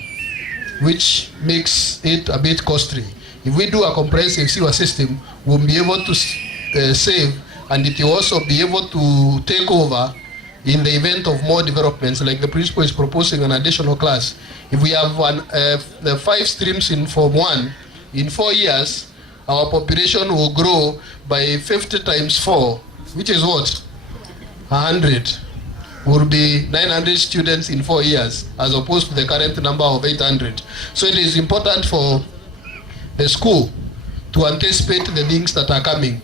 which makes it a bit costly. If we do a comprehensive sewer system, we'll be able to save, and it will also be able to take over in the event of more developments, like the principal is proposing an additional class. If we have the 5 streams in Form 1, in 4 years, our population will grow by 50 times 4, which is what? 100. Will be 900 students in 4 years, as opposed to the current number of 800. So it is important for the school to anticipate the things that are coming.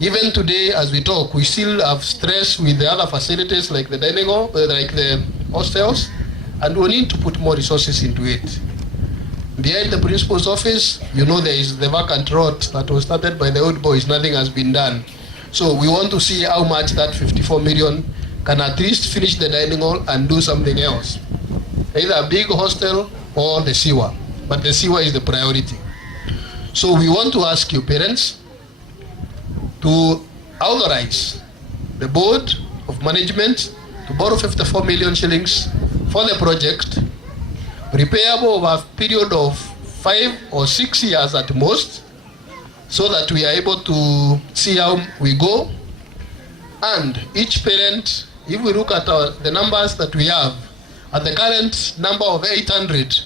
Even today, as we talk, we still have stress with the other facilities like the dining hall, like the hostels, and we need to put more resources into it. Behind the principal's office, you know, there is the vacant road that was started by the old boys. Nothing has been done. So we want to see how much that 54 million can at least finish the dining hall and do something else. Either a big hostel or the sewer. But the sewer is the priority. So we want to ask you, parents, to authorize the board of management to borrow 54 million shillings for the project, repayable over a period of 5 or 6 years at most, so that we are able to see how we go. And each parent, if we look at the numbers that we have, at the current number of 800,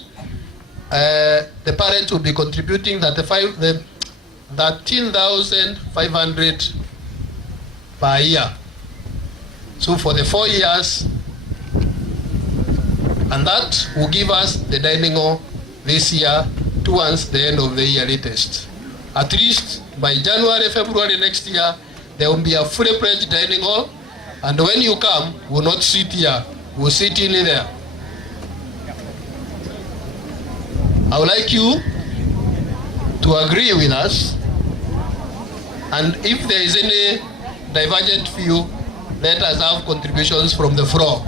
the parent will be contributing 13,500 per year. So for the 4 years, and that will give us the dining hall this year towards the end of the year latest. At least by January, February next year, there will be a fully-fledged dining hall, and when you come, we'll not sit here, we'll sit in there. I would like you to agree with us, and if there is any divergent view, let us have contributions from the floor.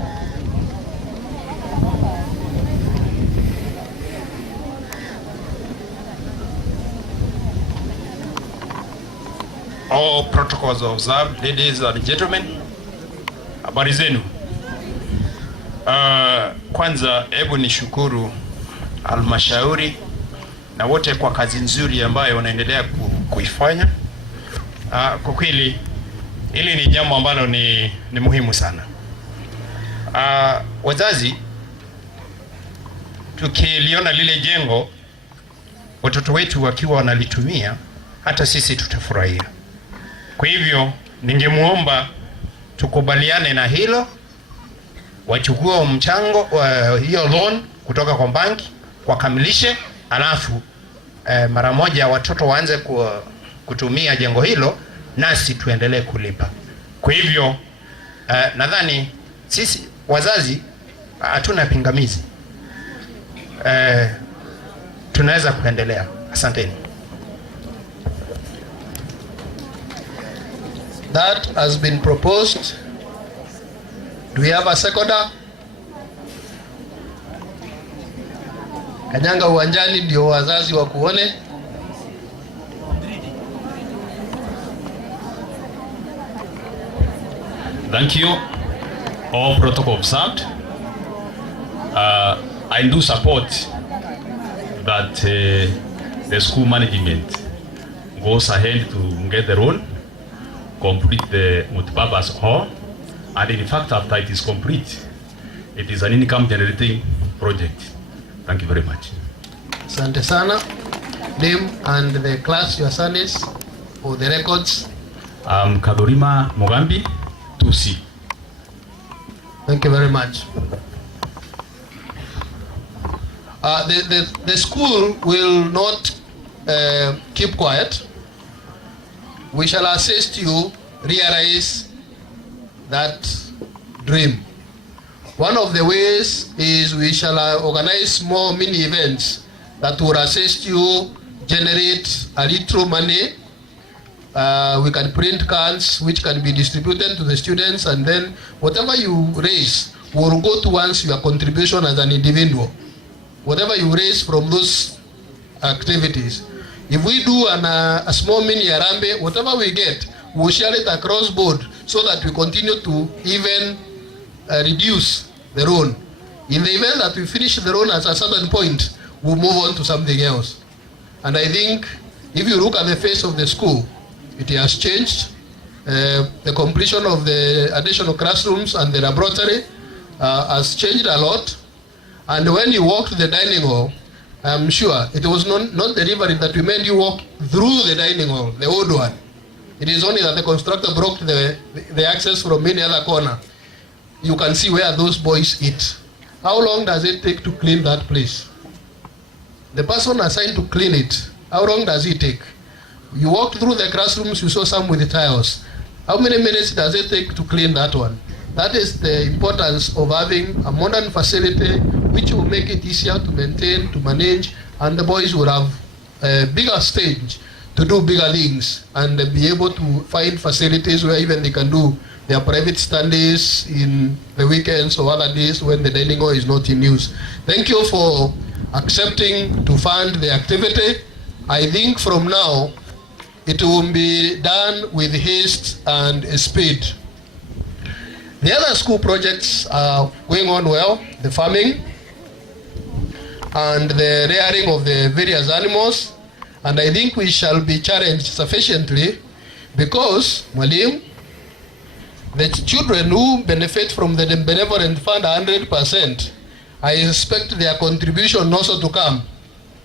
All protocols observed, ladies and gentlemen. Habari zenu. Kwanza hebu nishukuru halmashauri na wote kwa kazi nzuri ambayo wanaendelea kuifanya. Kwa kweli hili ni jambo ambalo ni muhimu sana. Wazazi, tukiliona lile jengo watoto wetu wakiwa wanalitumia, hata sisi tutafurahia. Kwa hivyo ningemuomba tukubaliane na hilo, wachukue mchango hiyo loan kutoka kwa banki, wakamilishe, alafu mara moja watoto waanze kutumia jengo hilo, nasi tuendelee kulipa. Kwa hivyo nadhani sisi wazazi hatuna pingamizi, tunaweza kuendelea. Asanteni. That has been proposed. Do we have a seconder? Kanyanga uwanjani ndio wazazi wa kuone. Thank you. All protocol observed. I do support that the school management goes ahead to get the loan, complete the multipurpose hall, and in fact after it is complete, it is an income generating project. Thank you very much. Asante sana. Name and the class your son is for the records. Kadorima Mogambi, 2C. Thank you very much. The school will not keep quiet. We shall assist you realize that dream. One of the ways is we shall organize more mini events that will assist you generate a little money. We can print cards which can be distributed to the students, and then whatever you raise will go towards your contribution as an individual. Whatever you raise from those activities. If we do a small mini Arambe, whatever we get, we'll share it across board so that we continue to even reduce the loan. In the event that we finish the loan at a certain point, we'll move on to something else. And I think if you look at the face of the school, it has changed. The completion of the additional classrooms and the laboratory has changed a lot. And when you walk to the dining hall, I'm sure it was not delivery that we made you walk through the dining hall, the old one. It is only that the constructor broke the access from any other corner. You can see where those boys eat. How long does it take to clean that place? The person assigned to clean it, how long does it take? You walked through the classrooms, you saw some with the tiles. How many minutes does it take to clean that one? That is the importance of having a modern facility which will make it easier to maintain, to manage, and the boys will have a bigger stage to do bigger things and be able to find facilities where even they can do their private studies in the weekends or other days when the dining hall is not in use. Thank you for accepting to fund the activity. I think from now it will be done with haste and speed. The other school projects are going on well, the farming and the rearing of the various animals, and I think we shall be challenged sufficiently because, Mwalimu, the children who benefit from the benevolent fund 100%, I expect their contribution also to come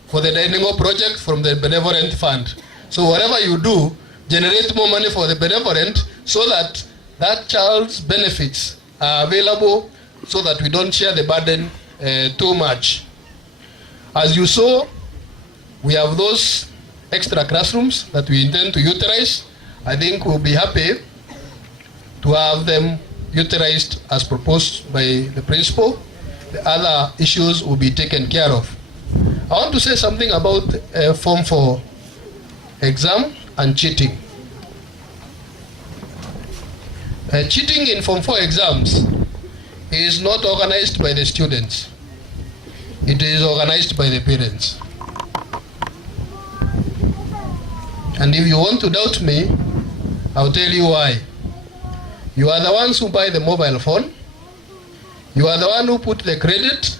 for the dining hall project from the benevolent fund. So whatever you do, generate more money for the benevolent so that that child's benefits are available so that we don't share the burden too much. As you saw, we have those extra classrooms that we intend to utilize. I think we'll be happy to have them utilized as proposed by the principal. The other issues will be taken care of. I want to say something about Form 4 exam and cheating. Cheating in Form 4 exams is not organized by the students. It is organized by the parents. And if you want to doubt me, I'll tell you why. You are the ones who buy the mobile phone. You are the one who put the credit.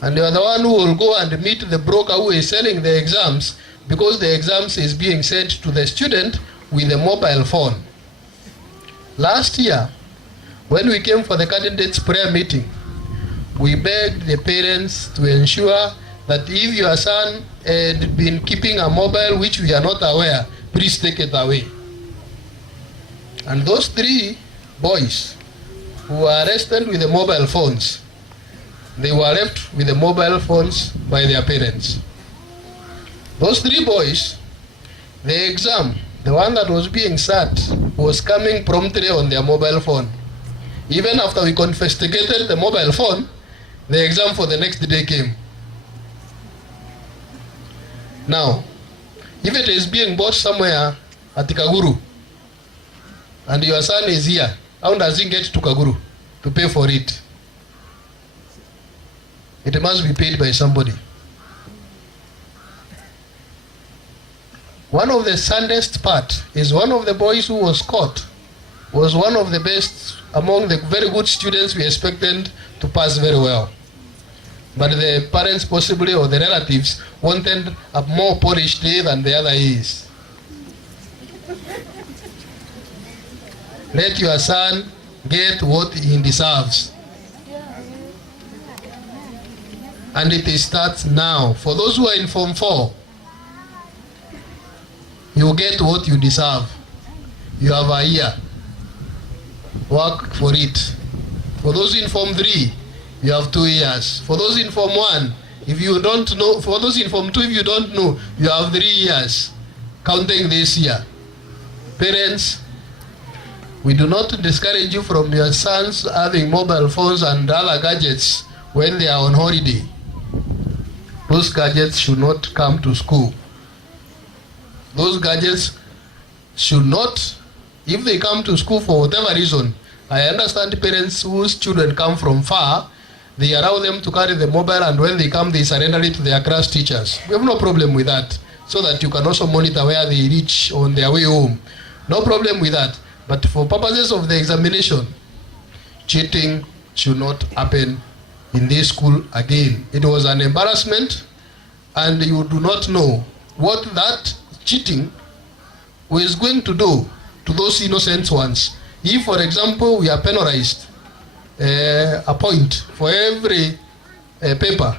And you are the one who will go and meet the broker who is selling the exams because the exams is being sent to the student with a mobile phone. Last year, when we came for the candidates prayer meeting, we begged the parents to ensure that if your son had been keeping a mobile which we are not aware, please take it away. And those 3 boys who were arrested with the mobile phones, they were left with the mobile phones by their parents. Those 3 boys, the exam, the one that was being sat, was coming promptly on their mobile phone. Even after we confiscated the mobile phone, the exam for the next day came. Now, if it is being bought somewhere at Kaguru, and your son is here, how does he get to Kaguru to pay for it? It must be paid by somebody. One of the saddest part is one of the boys who was caught was one of the best among the very good students we expected to pass very well. but the parents possibly or the relatives wanted a more polished A than the other is. Let your son get what he deserves. And it starts now. For those who are in Form 4, you get what you deserve. You have a year. Work for it. For those in Form 3, you have 2 years. For those in Form 1, if you don't know, for those in Form 2, if you don't know, you have 3 years, counting this year. Parents, we do not discourage you from your sons having mobile phones and other gadgets when they are on holiday. Those gadgets should not come to school. Those gadgets should not, if they come to school for whatever reason. I understand parents whose children come from far, they allow them to carry the mobile, and when they come, they surrender it to their class teachers. We have no problem with that, so that you can also monitor where they reach on their way home. No problem with that. But for purposes of the examination, cheating should not happen in this school again. It was an embarrassment, and you do not know what that cheating was going to do to those innocent ones. If, for example, we are penalized a point for every paper,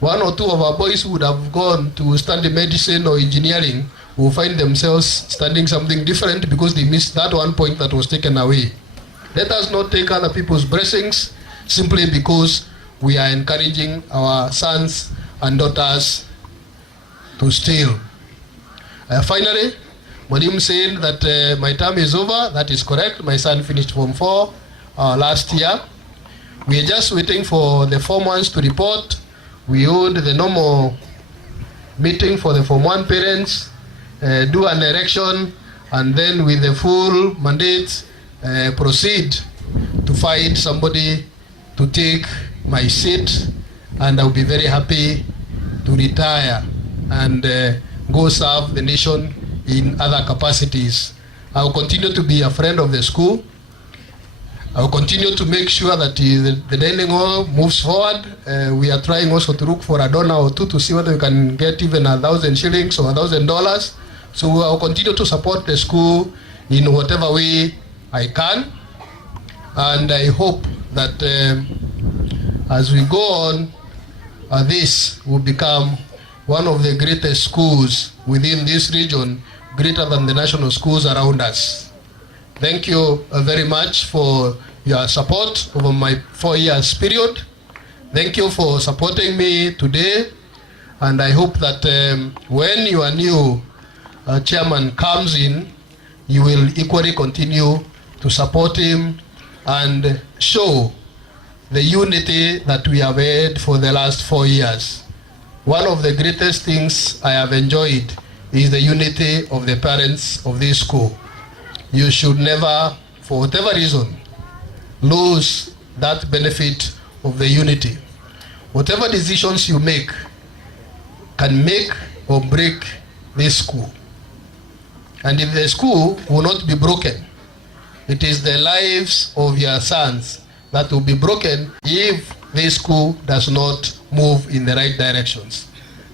1 or 2 of our boys would have gone to study medicine or engineering, will find themselves studying something different because they missed that 1 point that was taken away. Let us not take other people's blessings simply because we are encouraging our sons and daughters to steal. Finally, Mwalimu said that my term is over. That is correct. My son finished Form 4 last year. We are just waiting for the Form 1s to report. We hold the normal meeting for the Form 1 parents, do an election, and then with the full mandate proceed to find somebody to take my seat, and I'll be very happy to retire and go serve the nation in other capacities. I will continue to be a friend of the school. I will continue to make sure that the dining hall moves forward. We are trying also to look for a donor or two to see whether we can get even 1,000 shillings or $1,000. So I will continue to support the school in whatever way I can. And I hope that as we go on, this will become one of the greatest schools within this region, greater than the national schools around us. Thank you very much for your support over my 4 years period. Thank you for supporting me today, and I hope that when your new chairman comes in, you will equally continue to support him and show the unity that we have had for the last 4 years. One of the greatest things I have enjoyed is the unity of the parents of this school. You should never, for whatever reason, lose that benefit of the unity. Whatever decisions you make can make or break this school. And if the school will not be broken, it is the lives of your sons that will be broken if this school does not move in the right directions.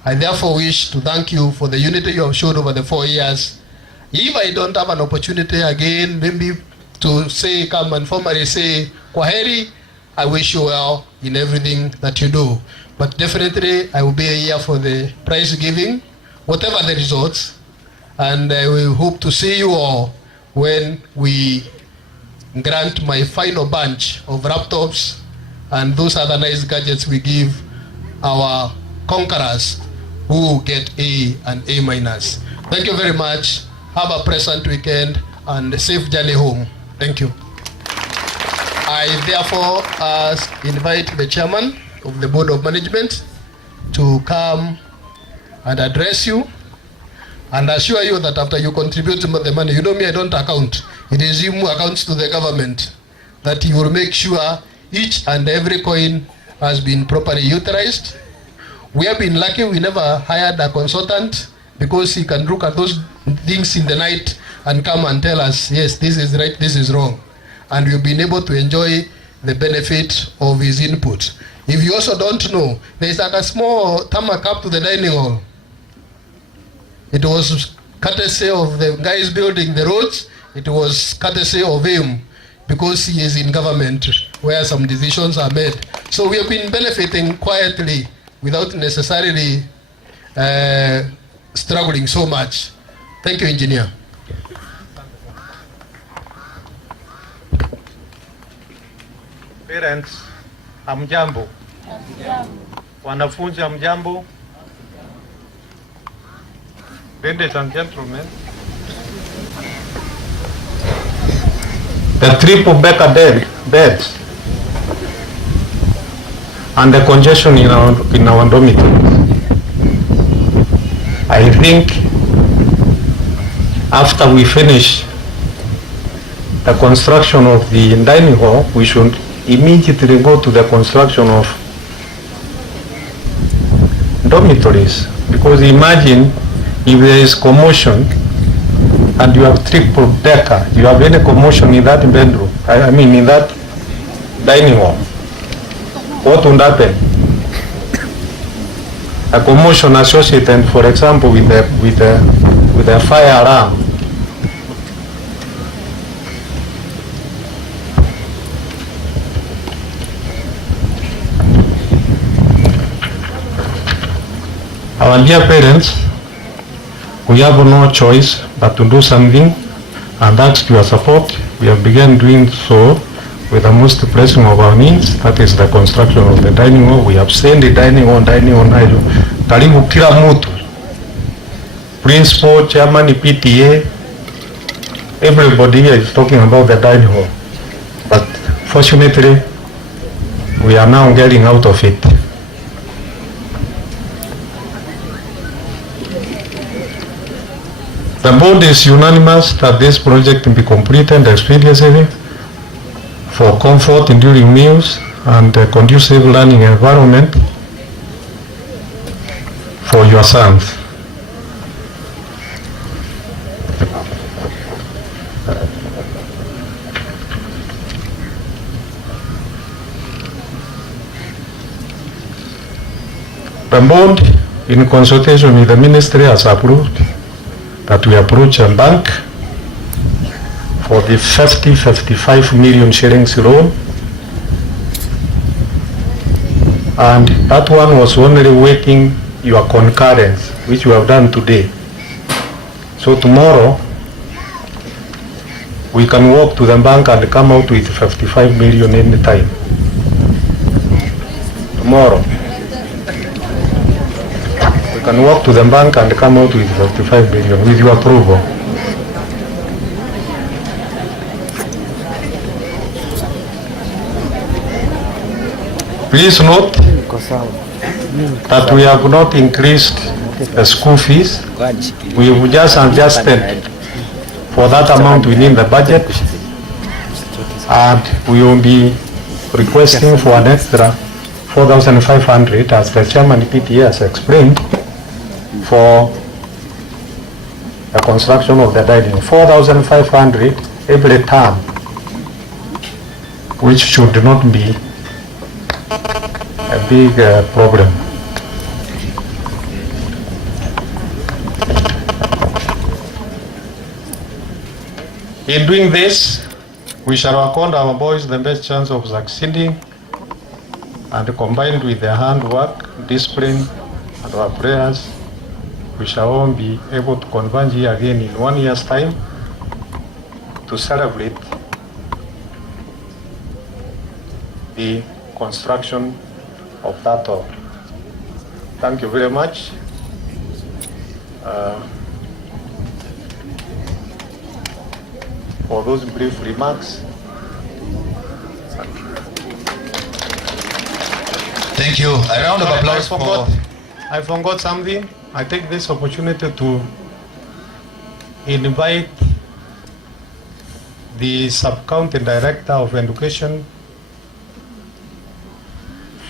I therefore wish to thank you for the unity you have showed over the 4 years. If I don't have an opportunity again, maybe to say, come and formally say, Kwaheri, I wish you well in everything that you do. But definitely, I will be here for the prize giving, whatever the results. And I will hope to see you all when we grant my final bunch of laptops and those other nice gadgets we give our conquerors who get A and A minus. Thank you very much. Have a pleasant weekend and a safe journey home. Thank you. I therefore invite the chairman of the Board of Management to come and address you and assure you that after you contribute the money, you know me, I don't account. It is him who accounts to the government, that he will make sure each and every coin has been properly utilized. We have been lucky, we never hired a consultant because he can look at those things in the night and come and tell us, yes, this is right, this is wrong. And we've been able to enjoy the benefit of his input. If you also don't know, there is like a small tarmac up to the dining hall. It was courtesy of the guys building the roads. It was courtesy of him because he is in government where some decisions are made. So we have been benefiting quietly without necessarily struggling so much. Thank you, engineer. Parents, hamjambo. Wanafunzi hamjambo. Ladies and gentlemen, the triple decker beds and the congestion in our dormitories. I think after we finish the construction of the dining hall, we should immediately go to the construction of dormitories, because imagine if there is commotion and you have triple decker, you have any commotion in that bedroom, I mean in that dining hall, what would happen? A commotion associated, for example, with the fire alarm. Our dear parents, we have no choice but to do something and ask your support. We have begun doing so with the most pressing of our needs, that is the construction of the dining hall. We have sent the dining hall. Karibu kila mtu, principal, chairman, PTA, everybody here is talking about the dining hall. But fortunately, we are now getting out of it. The board is unanimous that this project be completed expeditiously for comfort during meals and a conducive learning environment for your sons. The board, in consultation with the ministry, has approved that we approach a bank for the 55 million shillings loan, and that one was only waiting your concurrence, which you have done today. So tomorrow we can walk to the bank and come out with 55 million any time. Tomorrow we can walk to the bank and come out with 55 million with your approval. Please note that we have not increased the school fees. We have just adjusted for that amount within the budget, and we will be requesting for an extra 4,500, as the chairman PTA has explained, for the construction of the dining. 4,500 every term, which should not be a big problem. In doing this, we shall accord our boys the best chance of succeeding, and combined with their handwork, discipline, and our prayers, we shall all be able to converge here again in 1 year's time to celebrate the construction of that hall. Thank you very much. For those brief remarks. Thank you. A round of applause I forgot something. I take this opportunity to invite the Sub-County Director of Education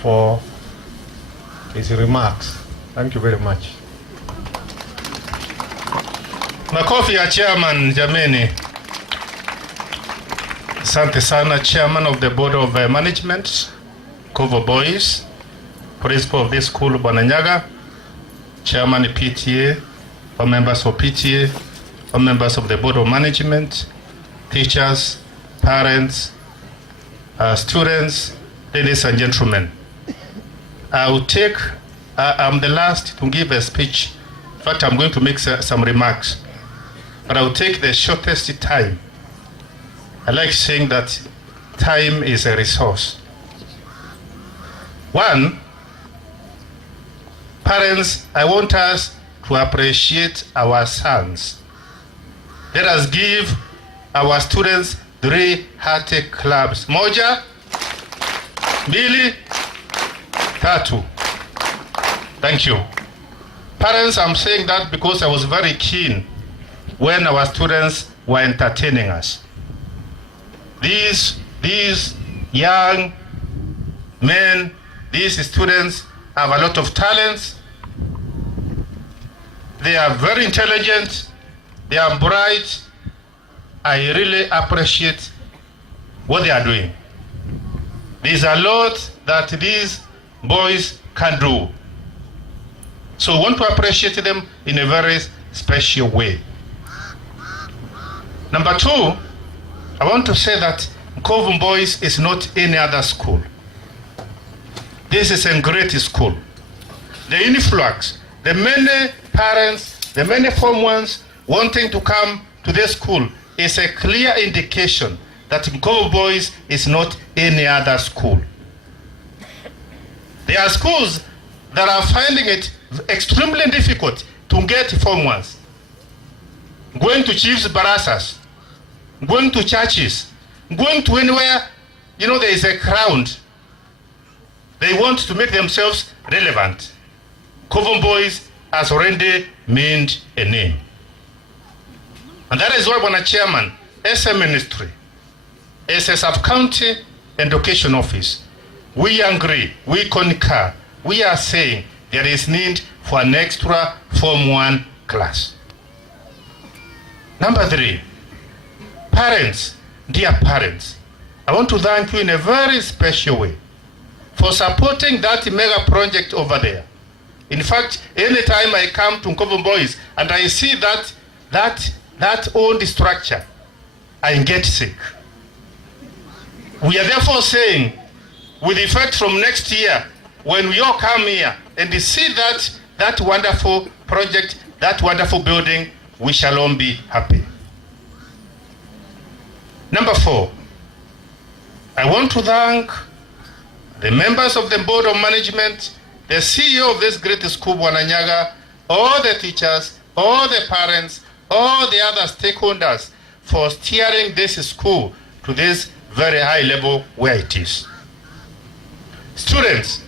for his remarks. Thank you very much. Makofi ya chairman jameni. Asante sana, chairman of the board of management. Nkubu Boys, principal of this school, Bwananyaga, chairman PTA, all members of PTA, all members of the board of management, teachers, parents, students, ladies and gentlemen. I'm the last to give a speech. In fact, I'm going to make some remarks, but I'll take the shortest time. I like saying that time is a resource. One, parents, I want us to appreciate our sons. Let us give our students 3 hearty claps. Moja, mbili, tatu. Thank you. Parents, I'm saying that because I was very keen when our students were entertaining us. These young men, these students have a lot of talents. They are very intelligent. They are bright. I really appreciate what they are doing. There's a lot that these boys can do. So I want to appreciate them in a very special way. Number 2, I want to say that Nkubu Boys is not any other school. This is a great school. The influx, the many parents, the many Form 1s wanting to come to this school is a clear indication that Nkubu Boys is not any other school. There are schools that are finding it extremely difficult to get Form 1s. Going to chiefs' barasas, going to churches, going to anywhere, there is a crowd. They want to make themselves relevant. Nkubu Boys has already made a name. And that is why, when a chairman, as a ministry, as a sub-county education office, we agree, we concur, we are saying there is need for an extra Form 1 class. Number 3, parents, dear parents, I want to thank you in a very special way for supporting that mega project over there. In fact, anytime I come to Nkubu Boys and I see that old structure, I get sick. We are therefore saying, with effect from next year, when we all come here and see that wonderful project, that wonderful building, we shall all be happy. Number 4, I want to thank the members of the board of management, the CEO of this great school, Bwananyaga, all the teachers, all the parents, all the other stakeholders for steering this school to this very high level where it is. Students,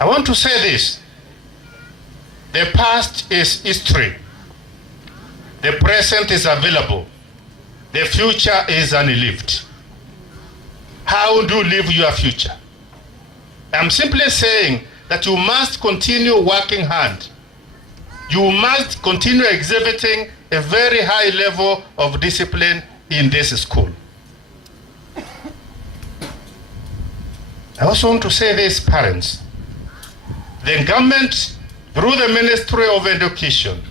I want to say this. The past is history. The present is available. The future is unlived. How do you live your future? I'm simply saying that you must continue working hard. You must continue exhibiting a very high level of discipline in this school. I also want to say this, parents. The government, through the Ministry of Education,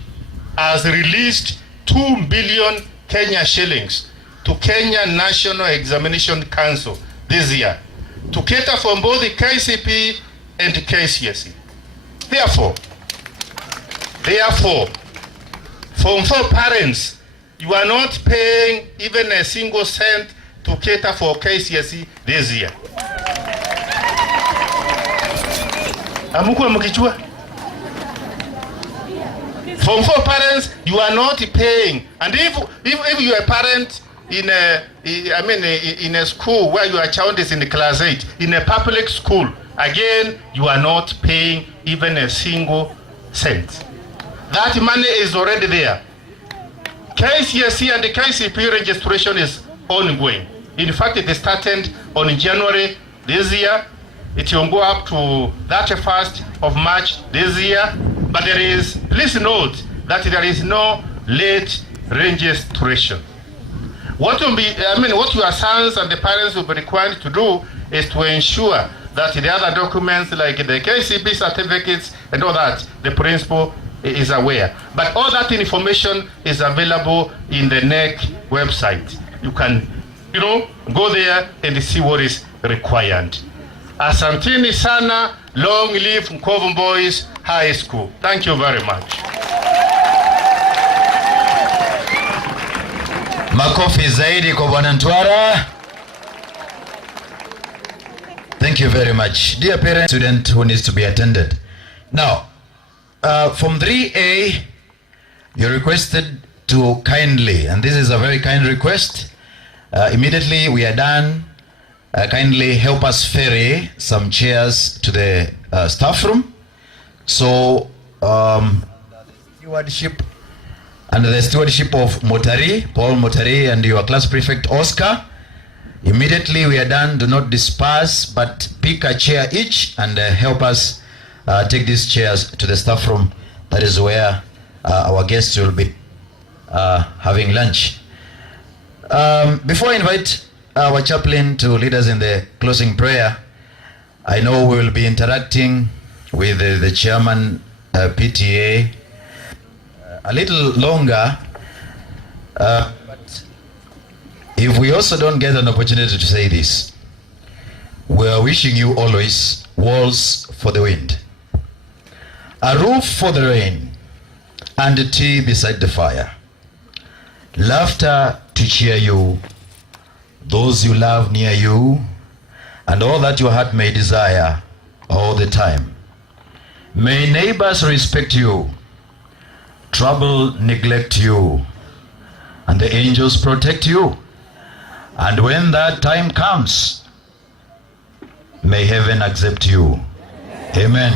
has released 2 billion Kenya shillings to Kenya National Examination Council this year to cater for both the KCP and the KCSE. Therefore, Form 4 parents, you are not paying even a single cent to cater for KCSE this year. Amukuwa mkichua? Form 4 parents, you are not paying. And if you are a parent in a school where your child is in class 8, in a public school, again, you are not paying even a single cent. That money is already there. KCSE and the KCP registration is ongoing. In fact, it started on January this year. It will go up to 31st of March this year. But please note that there is no late registration. What your sons and the parents will be required to do is to ensure that the other documents like the KCB certificates and all that, the principal is aware. But all that information is available in the NEC website. You can, go there and see what is required. Asanteni sana, long live Nkubu Boys High School. Thank you very much. Makofi zaidi kwa Bwana Ntwara. Thank you very much. Dear parent, student who needs to be attended. Now, from 3A, you're requested to kindly, and this is a very kind request, immediately we are done, kindly help us ferry some chairs to the staff room. So, stewardship, under the stewardship of Paul Motari, and your class prefect Oscar, immediately we are done. Do not disperse, but pick a chair each and help us take these chairs to the staff room. That is where our guests will be having lunch. Before I invite our chaplain to lead us in the closing prayer, I know we will be interacting with the chairman PTA a little longer, but if we also don't get an opportunity to say this, we are wishing you always walls for the wind, a roof for the rain, and a tea beside the fire, laughter to cheer you, those you love near you, and all that your heart may desire all the time. May neighbors respect you, trouble neglect you, and the angels protect you. And when that time comes, may heaven accept you. Amen.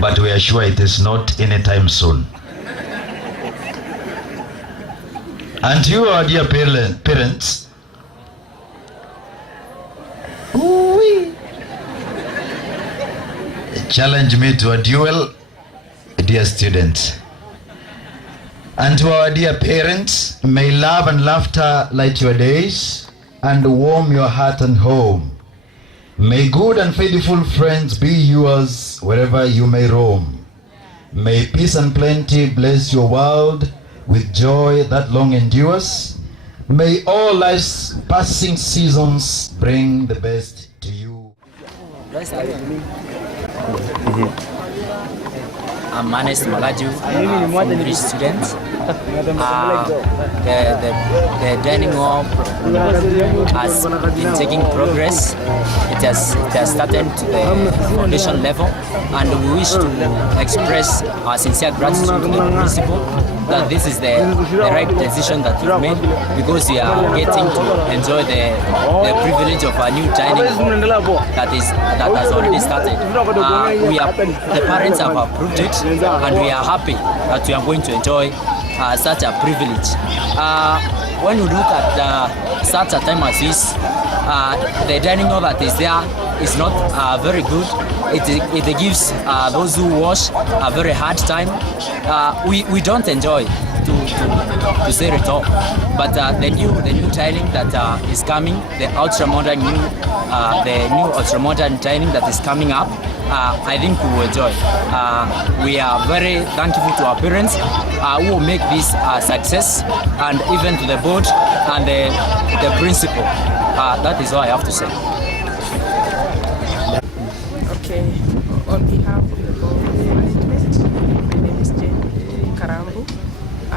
But we are sure it is not anytime soon. And you, our dear parents, challenge me to a duel, dear students. And to our dear parents, may love and laughter light your days and warm your heart and home. May good and faithful friends be yours wherever you may roam. May peace and plenty bless your world with joy that long endures. May all life's passing seasons bring the best to you. I'm Manes Malaju, from English students. The dining hall has been taking progress. It has started to the foundation level, and we wish to express our sincere gratitude to the principal that this is the right decision that you've made, because we are getting to enjoy the privilege of a new dining hall that has already started. The parents have approved it, and we are happy that we are going to enjoy such a privilege. When you look at such a time as this, the dining hall that is there is not very good. It gives those who wash a very hard time. We don't enjoy to say it all. But the new tiling that is coming, the new ultra-modern tiling that is coming up, I think we will enjoy. We are very thankful to our parents who will make this a success, and even to the board and the principal. That is all I have to say. Okay, on behalf of the board of management, my name is Jane Karambu. I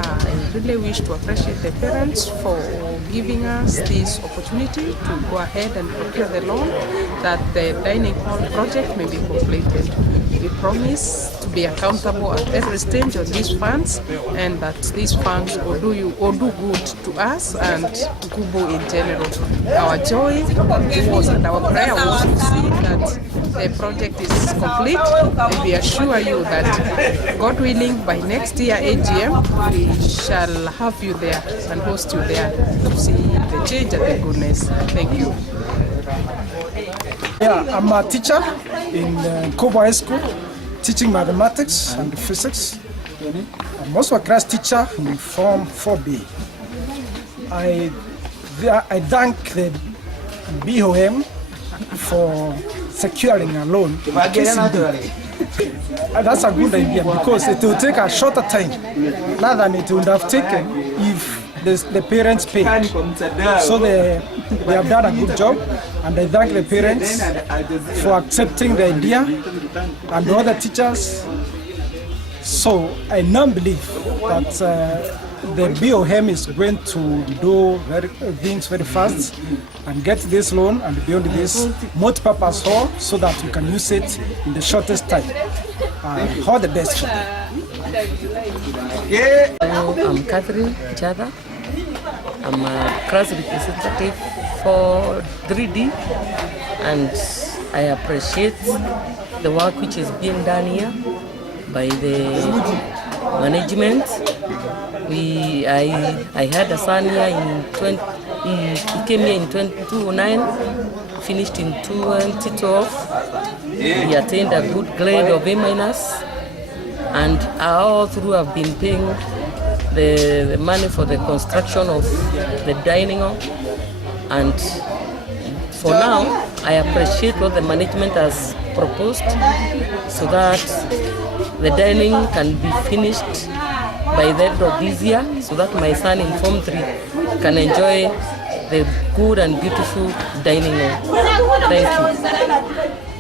really wish to appreciate the parents for giving us this opportunity to go ahead and procure the loan that the dining hall project may be completed. We promise to be accountable at every stage of these funds, and that these funds will do good to us and Nkubu in general. Our joy was, and our prayer was to see that the project is complete, and we assure you that, God willing, by next year AGM, we shall have you there and host you there to see the change and the goodness. Thank you. Yeah, I'm a teacher in Nkubu High School, teaching mathematics and physics. I'm also a class teacher in Form 4B. I thank the BOM for securing a loan. That's a good idea because it will take a shorter time rather than it would have taken if the parents paid. So they have done a good job, and I thank the parents for accepting the idea and all the teachers. So I now believe that the BOM is going to do things very fast and get this loan and build this multi-purpose hall so that we can use it in the shortest time. All the best for them. I'm Catherine Chada. I'm a class representative for 3D, and I appreciate the work which is being done here by the management. I had a son here he came here in 2009, finished in 2012. He attained a good grade of A-, and all through I've been paying the money for the construction of the dining hall. And for now, I appreciate what the management has proposed so that the dining can be finished by the end of this year, so that my son in Form 3 can enjoy the good and beautiful dining hall. Thank you.